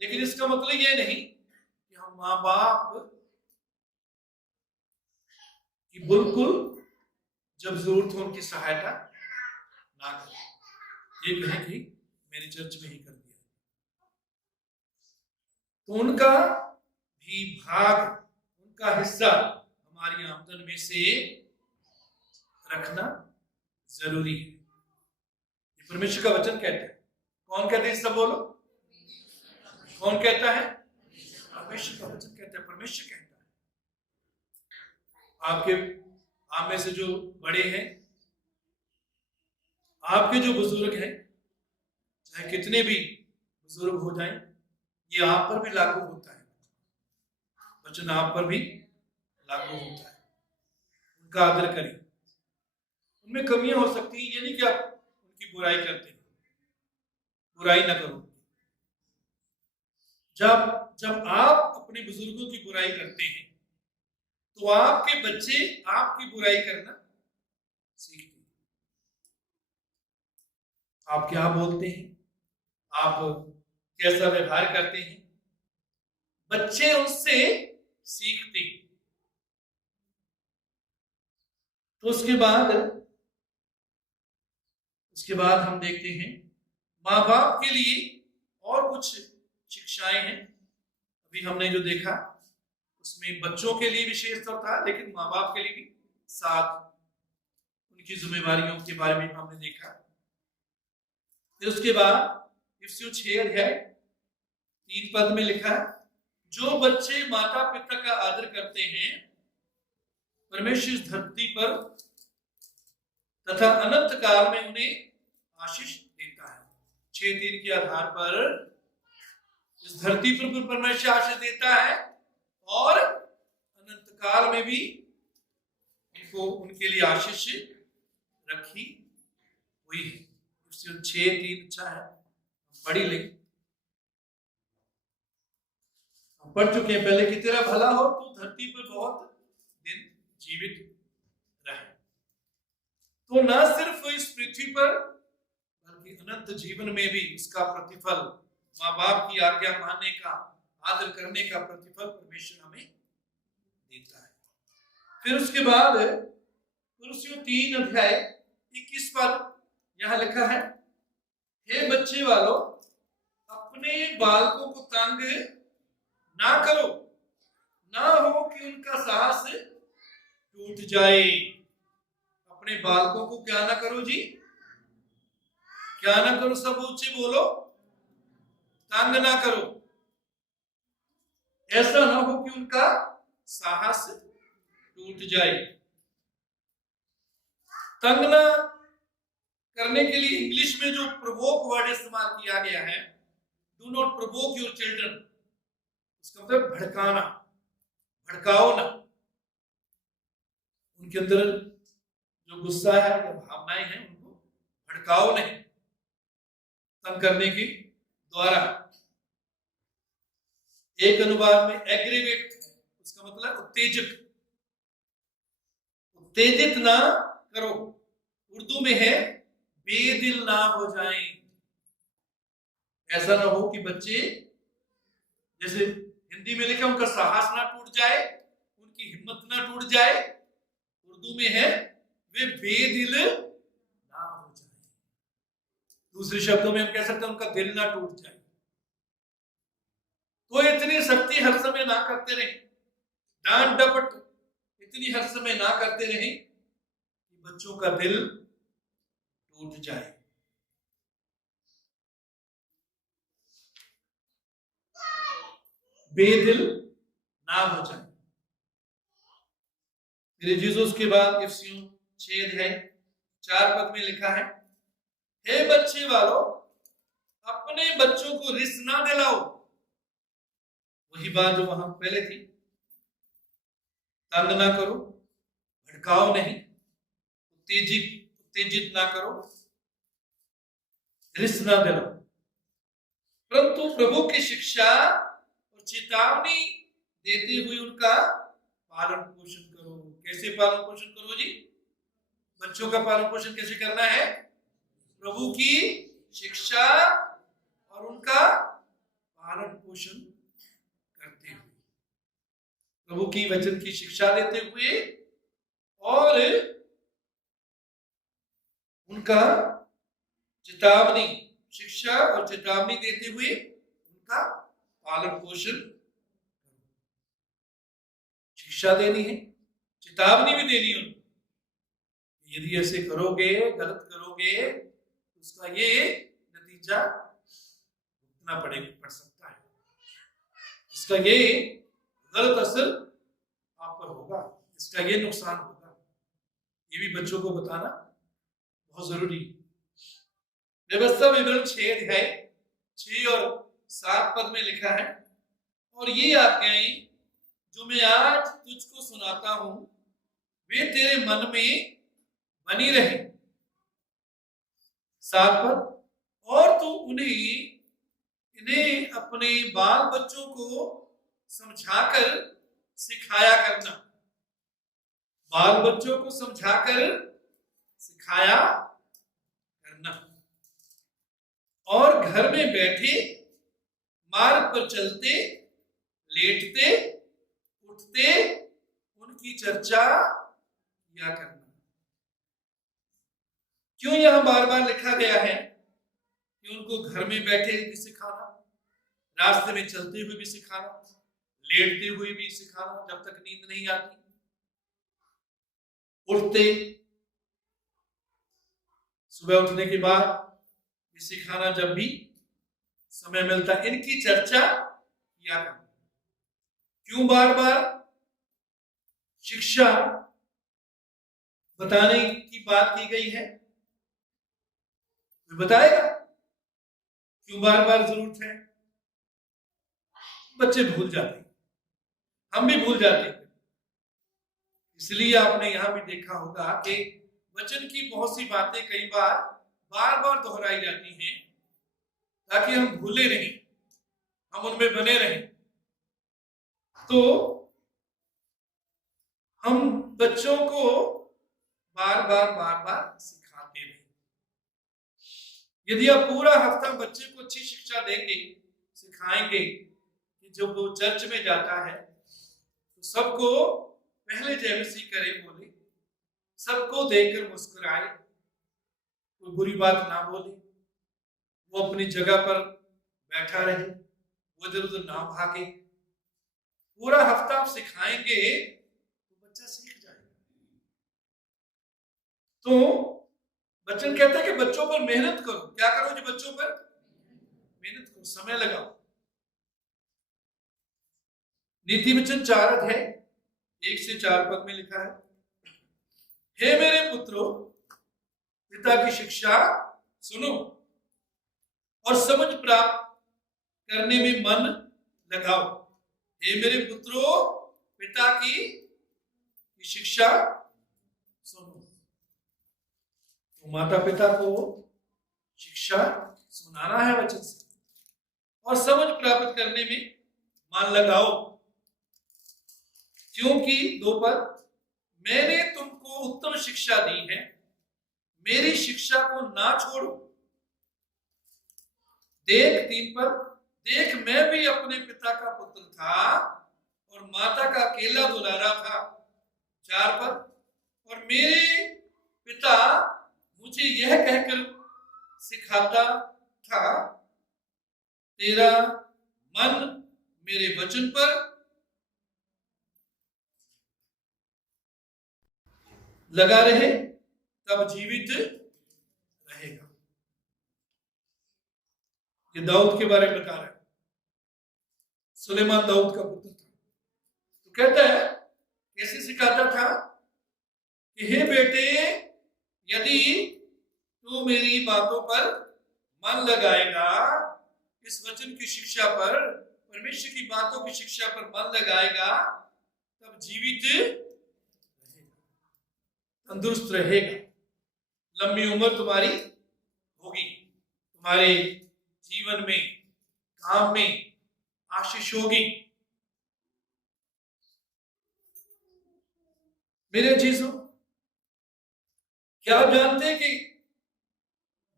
लेकिन इसका मतलब यह नहीं कि हम माँ बाप की बिल्कुल जब जरूरत हो उनकी सहायता ना करें। ये कहें कि मेरे चर्च में ही कर दिया, तो उनका भी भाग, उनका हिस्सा हमारी आमदन में से रखना जरूरी है। ये परमेश्वर का वचन कहता है। कौन कहते हैं, सब बोलो, कौन कहता है? परमेश्वर का वचन कहता है, परमेश्वर कहता है। आपके आप में से जो बड़े हैं, आपके जो बुजुर्ग हैं, चाहे कितने भी बुजुर्ग हो जाएं, ये आप पर भी लागू होता है, वचन आप पर भी लागू होता है। उनका आदर करें। उनमें कमियां हो सकती है, ये नहीं कि आप उनकी बुराई करते हैं, बुराई ना करो। जब आप अपने बुजुर्गों की बुराई करते हैं तो आपके बच्चे आपकी बुराई करना सीखते हैं। आप क्या बोलते हैं, आप कैसा व्यवहार करते हैं, बच्चे उससे सीखते हैं। तो उसके बाद हम देखते हैं माँ बाप के लिए और कुछ शिक्षाएं हैं। अभी हमने जो देखा उसमें बच्चों के लिए विशेष तौर था, लेकिन माँ बाप के लिए भी साथ उनकी जिम्मेवारियों के बारे में हमने देखा। फिर उसके बाद इफ्सियों 6 अध्याय 3 पद में लिखा, जो बच्चे माता पिता का आदर करते हैं परमेश्वर इस धरती पर तथा अनंत काल में उन्हें आशीष देता है। 6:3 के आधार पर इस धरती पर परमेश्वर आशीष देता है और अनंत काल में भी उनके लिए आशीष रखी वही है। इफिसियों 6:3 अच्छा है, पढ़ ही लेंगे, पढ़ चुके हैं पहले कि तेरा भला हो तो धरती पर बहुत दिन जीवित रहे। तो ना सिर्फ इस पृथ्वी पर बल्कि अनंत जीवन में भी उसका प्रतिफल, माँ बाप की आज्ञा मानने का, आदर करने का प्रतिफल परमेश्वर हमें देता है। फिर उसके बाद कुलुस्सियों 3:21 पद यहां लिखा है, हे बच्चे वालों अपने बालकों को तंग ना करो, ना हो कि उनका साहस टूट जाए। अपने बालकों को क्या ना करो जी, क्या ना करो, सब ऊंचे बोलो, तंग ना करो, ऐसा ना हो कि उनका साहस टूट जाए। तंग ना करने के लिए इंग्लिश में जो प्रोवोक वर्ड इस्तेमाल किया गया है, do not provoke your children, इसका मतलब भड़काना, भड़काओ ना। उनके अंदर जो गुस्सा है या भावनाएं हैं उनको भड़काओ नहीं तंग करने के द्वारा। एक अनुवाद में एग्रीवेट है, उसका मतलब उत्तेजक, उत्तेजित ना करो। उर्दू में है बेदिल ना हो जाएं। ऐसा ना हो कि बच्चे, जैसे हिंदी में लिखा उनका साहस ना टूट जाए, उनकी हिम्मत ना टूट जाए, उर्दू में है वे बेदिल ना हो जाए। दूसरे शब्दों में हम कह सकते हैं उनका दिल ना टूट जाए। तो इतनी सख्ती हर समय ना करते रहे, डांट डपट इतनी हर समय ना करते रहे कि बच्चों का दिल टूट जाए। बेदिल ना हो जाए। मेरे जीसस के बाद इफिसियों 6:4 पद में लिखा है, हे बच्चे वालों अपने बच्चों को रिस ना दिलाओ। वही बात जो वहां पहले थी, तंग ना करो, भड़काओ नहीं, उत्तेजित ना करो, रिस ना दिलाओ, परंतु प्रभु की शिक्षा और चेतावनी देते हुए उनका पालन पोषण करो। कैसे पालन पोषण करो जी? बच्चों का पालन पोषण कैसे करना है? प्रभु की शिक्षा और उनका पालन पोषण करते हुए, प्रभु की वचन की शिक्षा देते हुए और उनका चेतावनी, शिक्षा और चेतावनी देते हुए उनका पालन पोषण। शिक्षा देनी है, चेतावनी भी देनी है उनको। यदि ऐसे करोगे, गलत करोगे, तो उसका ये नतीजा भुगतना पड़ सकता है, इसका ये गलत असर आप पर होगा, इसका ये नुकसान होगा। ये भी बच्चों को बताना बहुत जरूरी है। व्यवस्था विवरण 6 और 7 पद में लिखा है, और ये आज्ञाएं जो मैं आज तुझको सुनाता हूं वे तेरे मन में बनी रहे। 7 पद, और तू इन्हें अपने बाल बच्चों को समझाकर सिखाया करना। बाल बच्चों को समझाकर सिखाया करना, और घर में बैठे, मार्ग पर चलते, लेटते, उठते उनकी चर्चा किया करना। क्यों यहां बार बार लिखा गया है कि उनको घर में बैठे भी सिखाना, रास्ते में चलते हुए भी सिखाना, लेटते हुए भी सिखाना जब तक नींद नहीं आती, उठते, सुबह उठने के बाद भी सिखाना, जब भी समय मिलता इनकी चर्चा किया करना। क्यों बार बार शिक्षा बताने की बात की गई है? बताएगा क्यों बार बार जरूरत है? बच्चे भूल जाते हैं, हम भी भूल जाते हैं। इसलिए आपने यहां भी देखा होगा कि वचन की बहुत सी बातें कई बार बार बार दोहराई जाती हैं ताकि हम भूले नहीं, हम उनमें बने रहें। तो हम बच्चों को बार बार सिखाते रहें। यदि आप पूरा हफ्ता बच्चे को अच्छी शिक्षा देंगे, सिखाएंगे कि जब वो चर्च में जाता है तो सबको पहले जय मसीह करे बोले, सबको देखकर मुस्कुराए, कोई बुरी बात ना बोले, वो अपनी जगह पर बैठा रहे, वो इधर उधर ना भागे। पूरा हफ्ता आप सिखाएंगे तो बच्चा सीख जाएगा। तो बच्चन कहता है कि बच्चों पर मेहनत करो। क्या करो जी? बच्चों पर मेहनत करो, समय लगाओ। नीति वचन 4 अध्याय 1 से 4 पद में लिखा है, हे मेरे पुत्रों, पिता की शिक्षा सुनो और समझ प्राप्त करने में मन लगाओ। हे मेरे पुत्रों, पिता की शिक्षा सुनो। तो माता पिता को शिक्षा सुनाना है वचन से, और समझ प्राप्त करने में मन लगाओ, क्योंकि 2 पद, मैंने तुमको उत्तम शिक्षा दी है, मेरी शिक्षा को ना छोड़ो। देख 3 पद, देख मैं भी अपने पिता का पुत्र था और माता का अकेला दुलारा था। 4 पद, और मेरे पिता मुझे यह कहकर सिखाता था, तेरा मन मेरे वचन पर लगा रहे तब जीवित रहेगा। ये दाऊद के बारे में बता रहा है। सुलेमान दाऊद का पुत्र था। तो कहता है, कैसे सिखाता था कि हे बेटे, यदि तू मेरी बातों पर मन लगाएगा, इस वचन की शिक्षा पर, परमेश्वर की बातों की शिक्षा पर मन लगाएगा, तब जीवित रहेगा, तंदुरुस्त रहेगा, लंबी उम्र तुम्हारी होगी, तुम्हारे जीवन में, काम में आशीष होगी। मेरे चीजों, क्या आप जानते हैं कि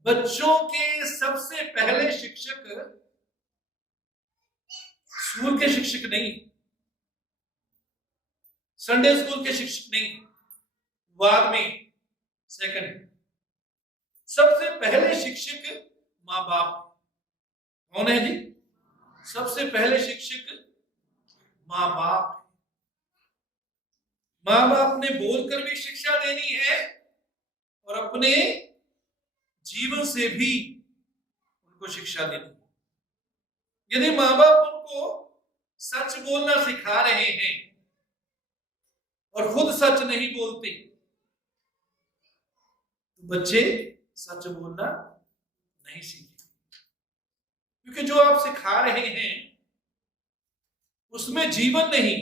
बच्चों के सबसे पहले शिक्षक स्कूल के शिक्षक नहीं, संडे स्कूल के शिक्षक नहीं, बाद में सेकंड, सबसे पहले शिक्षक माँ बाप। कौन है जी? सबसे पहले शिक्षक माँ बाप। माँ बाप ने बोलकर भी शिक्षा देनी है और अपने जीवन से भी उनको शिक्षा देनी है। यदि माँ बाप उनको सच बोलना सिखा रहे हैं और खुद सच नहीं बोलते, तो बच्चे सच बोलना नहीं सीखेंगे। क्योंकि जो आप सिखा रहे हैं उसमें जीवन नहीं,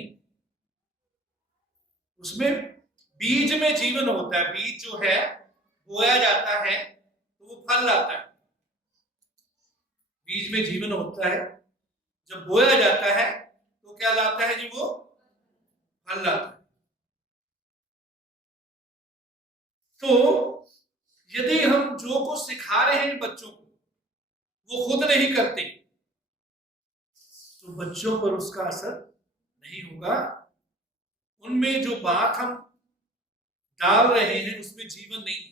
उसमें बीज में जीवन होता है। बीज जो है बोया जाता है तो वो फल लाता है। बीज में जीवन होता है, जब बोया जाता है तो क्या लाता है जी? वो फल लाता है। तो यदि हम जो कुछ सिखा रहे हैं बच्चों को वो खुद नहीं करते, तो बच्चों पर उसका असर नहीं होगा। उनमें जो बात हम डाल रहे हैं उसमें जीवन नहीं,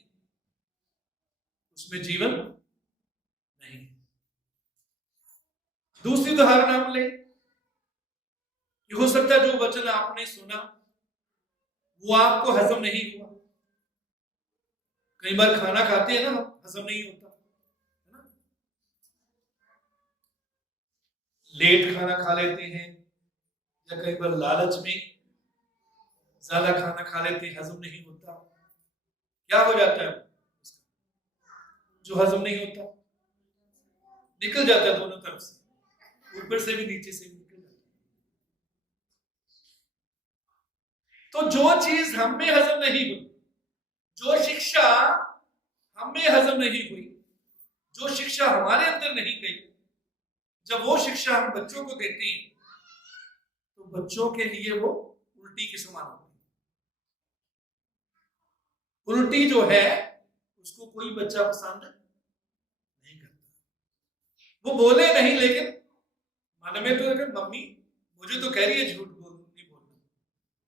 उसमें जीवन नहीं। दूसरी उदाहरण हम ले, हो सकता है जो वचन आपने सुना वो आपको हजम नहीं हुआ। कई बार खाना खाते हैं ना, हजम नहीं होता है ना, लेट खाना खा लेते हैं, या कई बार लालच में ज्यादा खाना खा लेते हैं, हजम नहीं होता। क्या हो जाता है? जो हजम नहीं होता निकल जाता है दोनों तरफ से, ऊपर से भी नीचे से भी निकल जाता है। तो जो चीज हम में हजम नहीं हुई, जो शिक्षा हमें हजम नहीं हुई, जो शिक्षा हमारे अंदर नहीं गई, जब वो शिक्षा हम बच्चों को देते हैं तो बच्चों के लिए वो उल्टी के समान होती है। उल्टी जो है उसको कोई बच्चा पसंद नहीं करता। वो बोले नहीं, लेकिन मन में तो अगर मम्मी मुझे तो कह रही है झूठ बोल नहीं बोलना,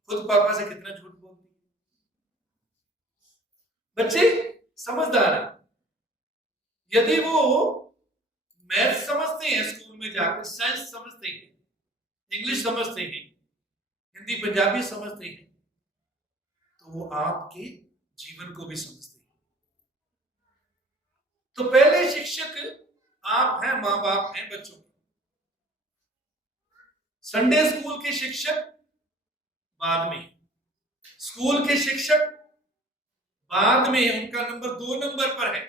खुद पापा से कितना झूठ बोलती है। बच्चे समझदार है, यदि वो मैथ समझते हैं, स्कूल में जाकर साइंस समझते हैं, इंग्लिश समझते हैं, हिंदी पंजाबी समझते हैं, तो वो आपके जीवन को भी समझते हैं। तो पहले शिक्षक आप हैं, माँ बाप हैं बच्चों के। संडे स्कूल के शिक्षक बाद में, स्कूल के शिक्षक बाद में, उनका नंबर 2 नंबर पर है।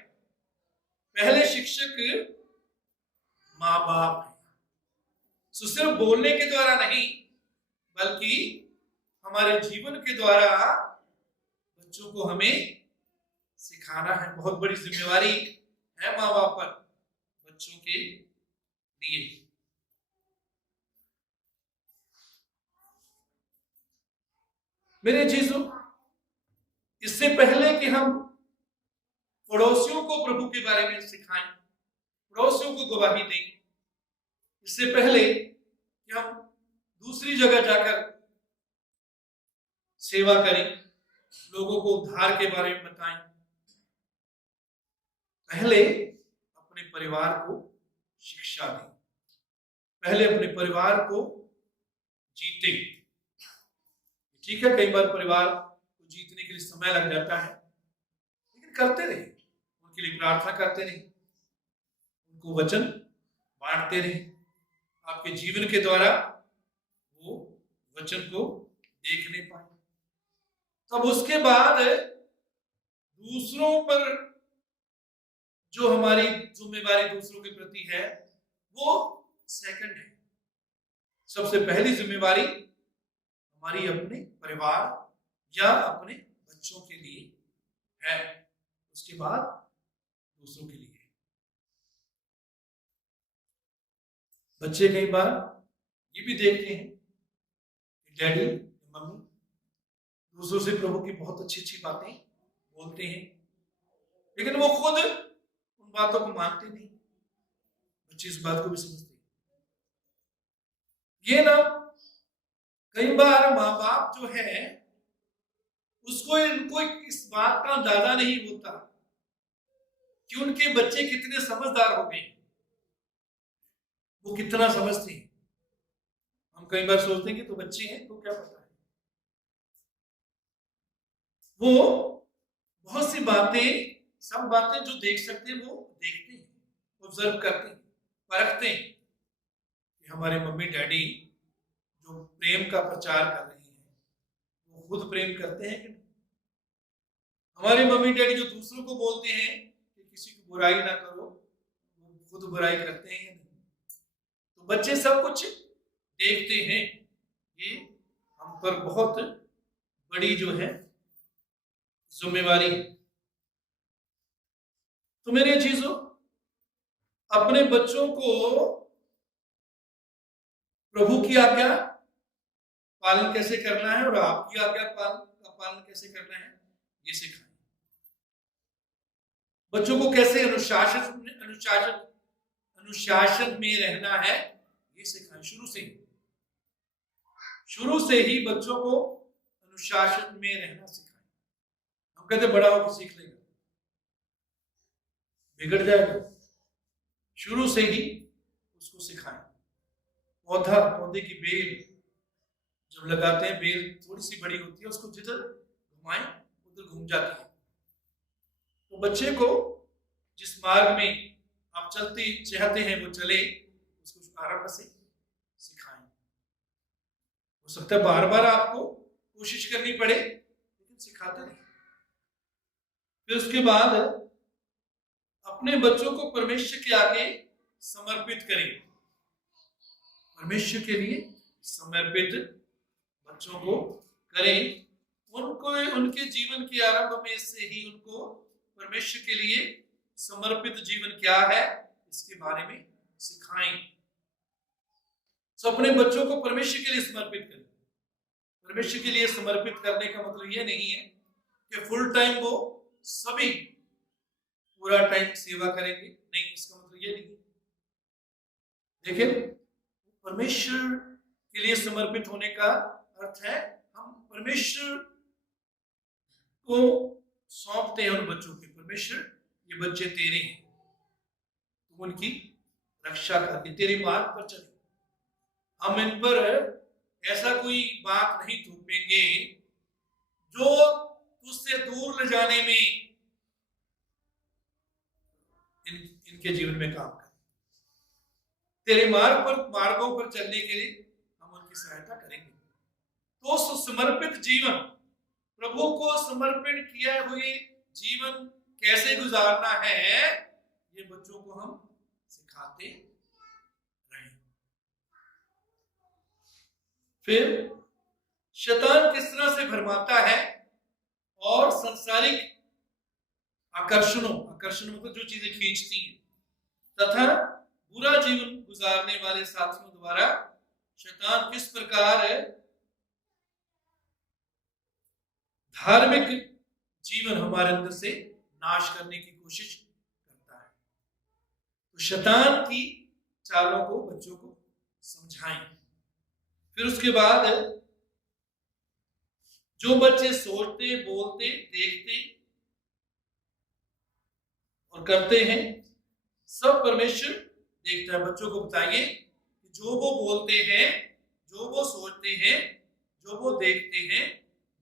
पहले शिक्षक माँ बाप है। तो सिर्फ बोलने के द्वारा नहीं, बल्कि हमारे जीवन के द्वारा बच्चों को हमें सिखाना है। बहुत बड़ी जिम्मेवारी है माँ बाप पर बच्चों के लिए। मेरे चीजों, इससे पहले कि हम पड़ोसियों को प्रभु के बारे में सिखाएं, पड़ोसियों को गवाही दें, इससे पहले कि हम दूसरी जगह जाकर सेवा करें, लोगों को उद्धार के बारे में बताएं, पहले अपने परिवार को शिक्षा दें, पहले अपने परिवार को जीते। ठीक है, कई बार परिवार को जीतने के लिए समय लग जाता है, लेकिन करते रहे, उनके लिए प्रार्थना करते रहे, उनको वचन बांटते रहे। आपके जीवन के द्वारा वो वचन को देख नहीं पाए। तब उसके बाद दूसरों पर जो हमारी जिम्मेवारी दूसरों के प्रति है, वो सेकंड है। सबसे पहली जिम्मेवारी हमारी अपने परिवार या अपने बच्चों के लिए है, उसके बाद दूसरों के लिए। बच्चे कई बार ये भी देखते हैं कि डैडी मम्मी दूसरों से प्रभु की बहुत अच्छी अच्छी बातें बोलते हैं, लेकिन वो खुद उन बातों को मानते नहीं। बच्चे इस बात को भी समझते हैं। ये ना कई बार माँ बाप जो है उसको इनको इस बात का अंदाजा नहीं होता कि उनके बच्चे कितने समझदार हो गए, वो कितना समझते हैं। हम कई बार सोचते हैं कि तो बच्चे हैं तो क्या पता है। वो बहुत सी बातें, सब बातें जो देख सकते हैं वो देखते हैं, ऑब्जर्व करते हैं, परखते हैं कि हमारे मम्मी डैडी जो प्रेम का प्रचार कर रहे हैं वो खुद प्रेम करते हैं कि नहीं। हमारे मम्मी डैडी जो दूसरों को बोलते हैं कि किसी को बुराई ना करो, वो खुद बुराई करते हैं या नहीं। तो बच्चे सब कुछ देखते हैं। ये हम पर बहुत बड़ी जो है जिम्मेवारी है। तो मेरे चीजों, अपने बच्चों को प्रभु की आज्ञा पालन कैसे करना है और आपकी आज्ञा का पालन कैसे करना है, ये सिखाएं। बच्चों को कैसे अनुशासन में रहना है, ये सिखाएं। शुरू से ही बच्चों को अनुशासन में रहना सिखाएं। हम कहते बड़ा होकर सीख लेगा, बिगड़ जाएगा। शुरू से ही उसको सिखाएं। पौधे की बेल जब लगाते हैं, बेल थोड़ी सी बड़ी होती है, उसको जिधर घुमाएं उधर घूम जाती है। तो बच्चे को जिस मार्ग में आप चलते चाहते हैं वो चले, उसको आराम से सिखाएं। हो सकता है बार बार आपको कोशिश करनी पड़े, लेकिन सिखाते रहिए। फिर उसके बाद अपने बच्चों को परमेश्वर के आगे समर्पित करें। परमेश्वर के लिए समर्पित बच्चों को करें। उनको उनके जीवन के आरंभ में से ही उनको परमेश्वर के लिए समर्पित जीवन क्या है इसके बारे में सिखाएं। तो अपने बच्चों को परमेश्वर के लिए समर्पित करें। परमेश्वर के लिए समर्पित करने का मतलब यह नहीं है कि फुल टाइम वो सभी पूरा टाइम सेवा करेंगे, नहीं, इसका मतलब ये नहीं। देखिए, परमेश्वर के लिए समर्पित होने का अर्थ है हम परमेश्वर को सौंपते हैं उन बच्चों के। परमेश्वर, ये बच्चे तेरे हैं, तुम उनकी रक्षा करके तेरे मार्ग पर चले। हम इन पर ऐसा कोई बात नहीं थोपेंगे जो तुझसे दूर ले जाने में इनके जीवन में काम करे। तेरे मार्गों पर चलने के लिए हम उनकी सहायता करेंगे। तो समर्पित जीवन, प्रभु को समर्पण किए हुए जीवन कैसे गुजारना है, ये बच्चों को हम सिखाते रहें। फिर शैतान किस तरह से भरमाता है और सांसारिक आकर्षण मतलब जो चीजें खींचती हैं, तथा बुरा जीवन गुजारने वाले साथियों द्वारा शैतान किस प्रकार धार्मिक जीवन हमारे अंदर से नाश करने की कोशिश करता है। तो शैतान की चालों को बच्चों को समझाएं। फिर उसके बाद जो बच्चे सोचते, बोलते, देखते और करते हैं, सब परमेश्वर देखता है। बच्चों को बताइए कि जो वो बोलते हैं, जो वो सोचते हैं, जो वो देखते हैं,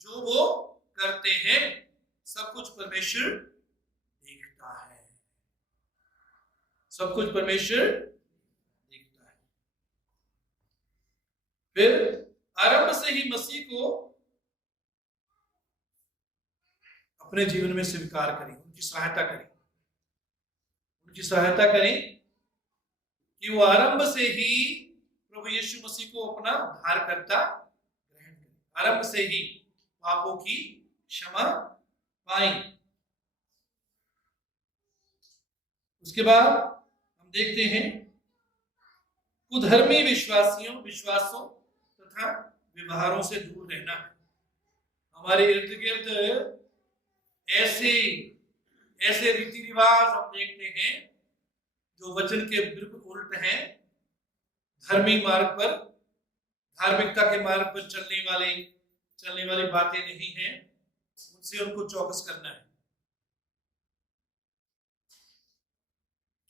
जो वो करते हैं, सब कुछ परमेश्वर देखता है। सब कुछ परमेश्वर देखता है। फिर आरंभ से ही मसीह को अपने जीवन में स्वीकार करें, उनकी सहायता करें। उनकी सहायता करें कि वो आरंभ से ही प्रभु यीशु मसीह को अपना उद्धारकर्ता ग्रहण करें, आरंभ से ही पापों की क्षमा पाएं। उसके बाद हम देखते हैं कुधर्मी विश्वासों तथा व्यवहारों से दूर रहना है। हमारे इर्द गिर्द ऐसे रीति रिवाज हम देखते हैं जो वचन के बिल्कुल उल्ट हैं। धर्मी मार्ग पर, धार्मिकता के मार्ग पर चलने वाली बातें नहीं हैं, उनसे उनको चौकस करना है।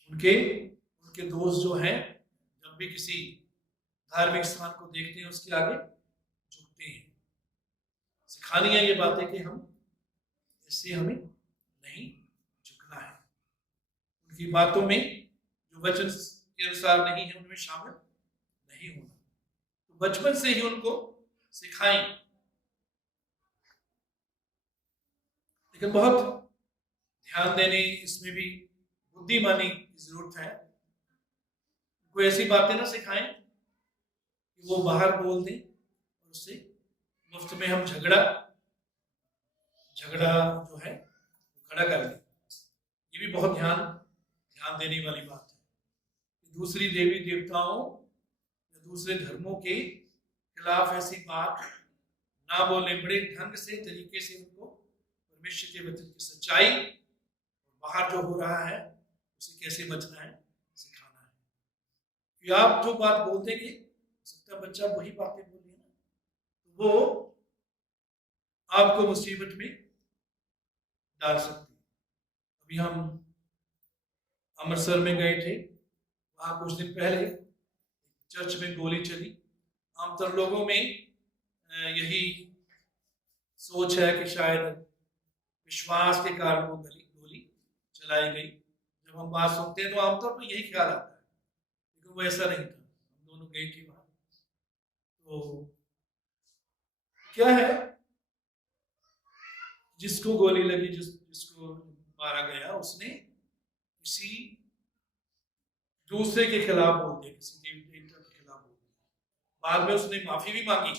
उनके दोस्त जो हैं, जब भी किसी धार्मिक स्थान को देखते हैं उसके आगे झुकते हैं। सिखानी है ये बातें कि हम इससे हमें नहीं झुकना है। उनकी बातों में जो वचन के अनुसार नहीं है उनमें शामिल नहीं होना। तो बचपन से ही उनको सिखाएं। लेकिन बहुत ध्यान देने, इसमें भी बुद्धिमानी की जरूरत है। कोई ऐसी बातें ना सिखाएं कि वो बाहर बोल दें और उससे मुफ्त में हम झगड़ा जो है वो खड़ा कर लें। ये भी बहुत ध्यान देने वाली बात है। दूसरी देवी देवताओं या दूसरे धर्मों के खिलाफ ऐसी बात ना बोलने, बड़े ढंग से, तरीके से उनको परमेश्वर के वचन की सच्चाई और बाहर जो हो रहा है उसे कैसे बचना है सिखाना है। कि आप जो बात बोल देंगे, हो सकता है बच्चा वही बातें बोले ना, तो वो आपको मुसीबत में डाल सकती है। अभी हम अमृतसर में गए थे, वहां कुछ दिन पहले चर्च में गोली चली। आमतौर लोगों में यही सोच है कि शायद विश्वास के कारण वो गोली चलाई गई। जब हम बात सुनते हैं तो आमतौर पर यही ख्याल आता है, लेकिन वो ऐसा नहीं था। हम दोनों गए थे वहां, तो क्या है, जिसको गोली लगी, जिसको मारा गया, उसने किसी दूसरे के खिलाफ बोल दिया, किसी देवी देवता के खिलाफ बोल दिया। बाद में उसने माफी भी मांगी,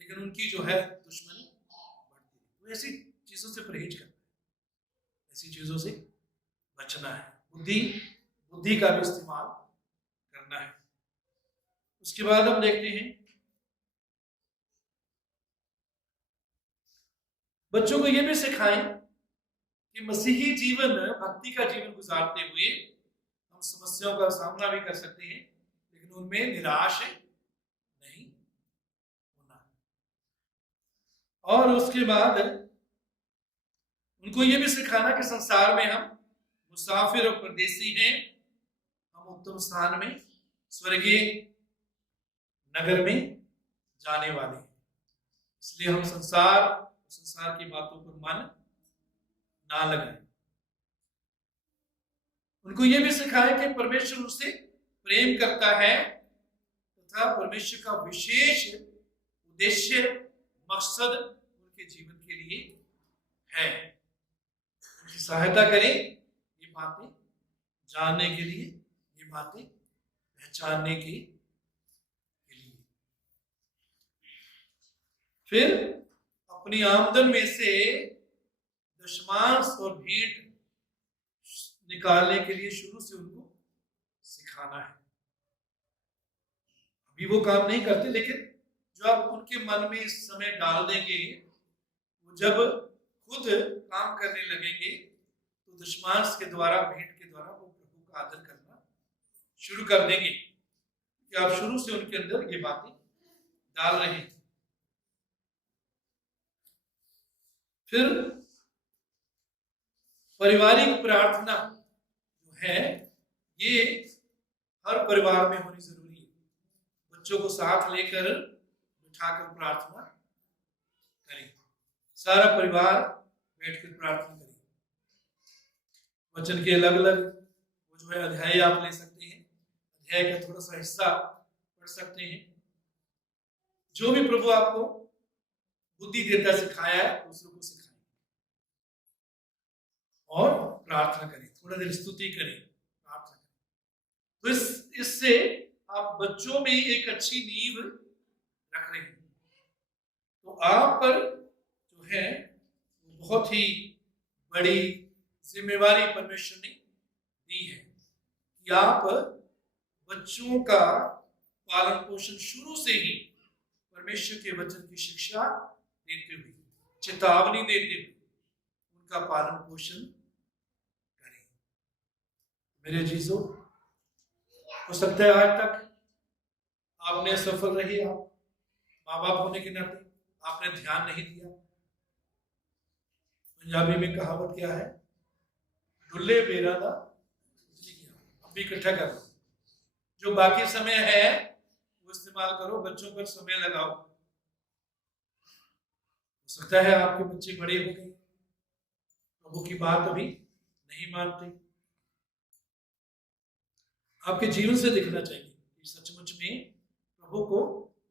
लेकिन उनकी जो है दुश्मनी बढ़ती है। तो ऐसी चीजों से परहेज करना है, ऐसी चीजों से बचना है। बुद्धि का भी इस्तेमाल करना है। उसके बाद हम देखते हैं बच्चों को यह भी सिखाएं कि मसीही जीवन, भक्ति का जीवन गुजारते हुए हम समस्याओं का सामना भी कर सकते हैं, लेकिन उनमें निराश नहीं होना। और उसके बाद उनको यह भी सिखाना कि संसार में हम मुसाफिर और परदेसी हैं, हम उत्तम स्थान में, स्वर्गीय नगर में जाने वाले हैं। इसलिए हम संसार की बातों पर मन ना लगाएं। उनको यह भी सिखाएं कि परमेश्वर उनसे प्रेम करता है तथा परमेश्वर का विशेष उद्देश्य, मकसद उनके जीवन के लिए है। उनकी सहायता करें ये बातें जानने के लिए, ये बातें पहचानने के लिए। फिर अपनी आमदन में से दशमांश और भेंट निकालने के लिए शुरू से उनको सिखाना है। अभी वो काम नहीं करते, लेकिन जो आप उनके मन में इस समय डाल देंगे, वो जब खुद काम करने लगेंगे तो दशमांश के द्वारा, भेंट के द्वारा वो प्रभु का आदर करना शुरू कर देंगे, कि आप शुरू से उनके अंदर ये बातें डाल रहे हैं। फिर पारिवारिक प्रार्थना जो है, ये हर परिवार में होनी जरूरी है। बच्चों को साथ लेकर बिठाकर प्रार्थना करें, सारा परिवार बैठकर प्रार्थना करें। वचन के अलग अलग वो जो है अध्याय आप ले सकते हैं, अध्याय का थोड़ा सा हिस्सा पढ़ सकते हैं। जो भी प्रभु आपको बुद्धि देता सिखाया है, दूसरों को सिखाएं और प्रार्थना करें, थोड़ा देर स्तुति करें, प्रार्थना करें। तो इससे आप बच्चों में एक अच्छी नींव रख रहे हैं। तो आप पर जो है बहुत ही बड़ी जिम्मेवारी परमेश्वर ने दी है कि आप बच्चों का पालन पोषण शुरू से ही परमेश्वर के वचन की शिक्षा देते हुए, चेतावनी देते हुए उनका पालन पोषण करें। मेरे जीजो, हो सकता है आज तक आपने सफल रही, आप माँ बाप होने के नाते आपने ध्यान नहीं दिया। पंजाबी में कहावत क्या है, डुल्ले बेरा दा अब भी इकट्ठा कर लो। जो बाकी समय है वो इस्तेमाल करो, बच्चों पर समय लगाओ। हो सकता है आपके बच्चे बड़े हो गए, प्रभु की बात अभी नहीं मानते। आपके जीवन से दिखना चाहिए कि सचमुच में प्रभु को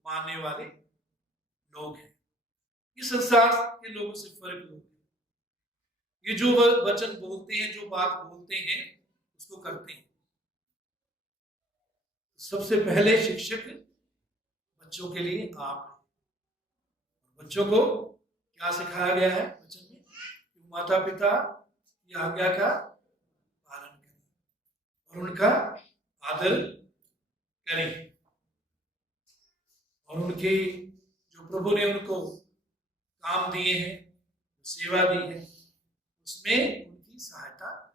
मानने वाले लोग हैं। ये संसार के लोगों से फर्क लोग हैं। ये जो वचन बोलते हैं, जो बात बोलते हैं, उसको करते हैं। सबसे पहले शिक्षक बच्चों के लिए आप हैं। बच्चों को क्या सिखाया गया है वचन में? कि माता पिता की आज्ञा का पालन करें और उनका आदर करें, और उनके जो प्रभु ने उनको काम दिए हैं, सेवा दी है, उसमें उनकी सहायता करें।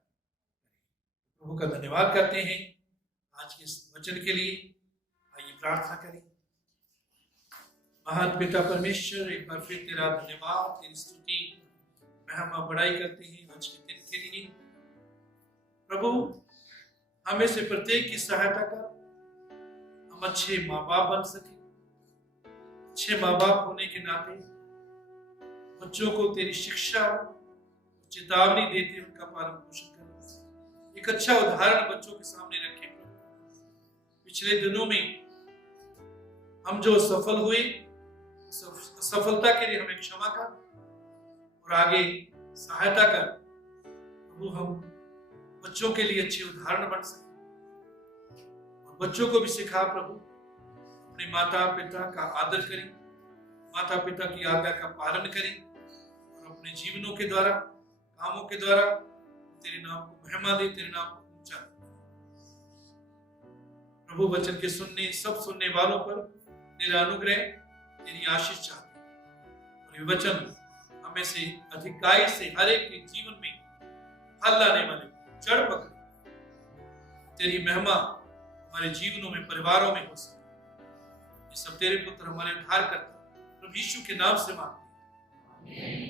प्रभु का धन्यवाद करते हैं आज के इस वचन के लिए। आइए प्रार्थना करें। महान पिता परमेश्वर, एक बार फिर तेरा धन्यवाद, तेरी स्तुति महिमा बड़ाई करते हैं आज के दिन के लिए। प्रभु, हमें से प्रत्येक की सहायता कर, हम अच्छे माँ बाप बन सके। अच्छे माँ बाप होने के नाते बच्चों को तेरी शिक्षा, चेतावनी देते उनका पालन पोषण करना, एक अच्छा उदाहरण बच्चों के सामने रखें। पिछले दिनों में हम जो सफल हुए, सफलता के लिए हमें क्षमा कर और आगे सहायता कर। प्रभु, हम बच्चों के लिए अच्छे उदाहरण बन सके और बच्चों को भी सिखा प्रभु, अपने माता पिता का आदर करें, माता पिता की आज्ञा का पालन करें और अपने जीवनों के द्वारा, कामों के द्वारा तेरे नाम को महिमा दे, तेरे नाम को ऊंचा दे। प्रभु वचन के सुनने, सब सुनने वालों पर तेरा अनुग्रह, तेरी आशीष चाहते हैं। और ये वचन हमें से अधिकाई से हर एक के जीवन में फल लाने वाले, जड़ पकड़े, तेरी महिमा हमारे जीवनों में, परिवारों में हो सके। ये सब तेरे पुत्र हमारे उद्धार करता प्रभु यीशु के नाम से मांगते हैं।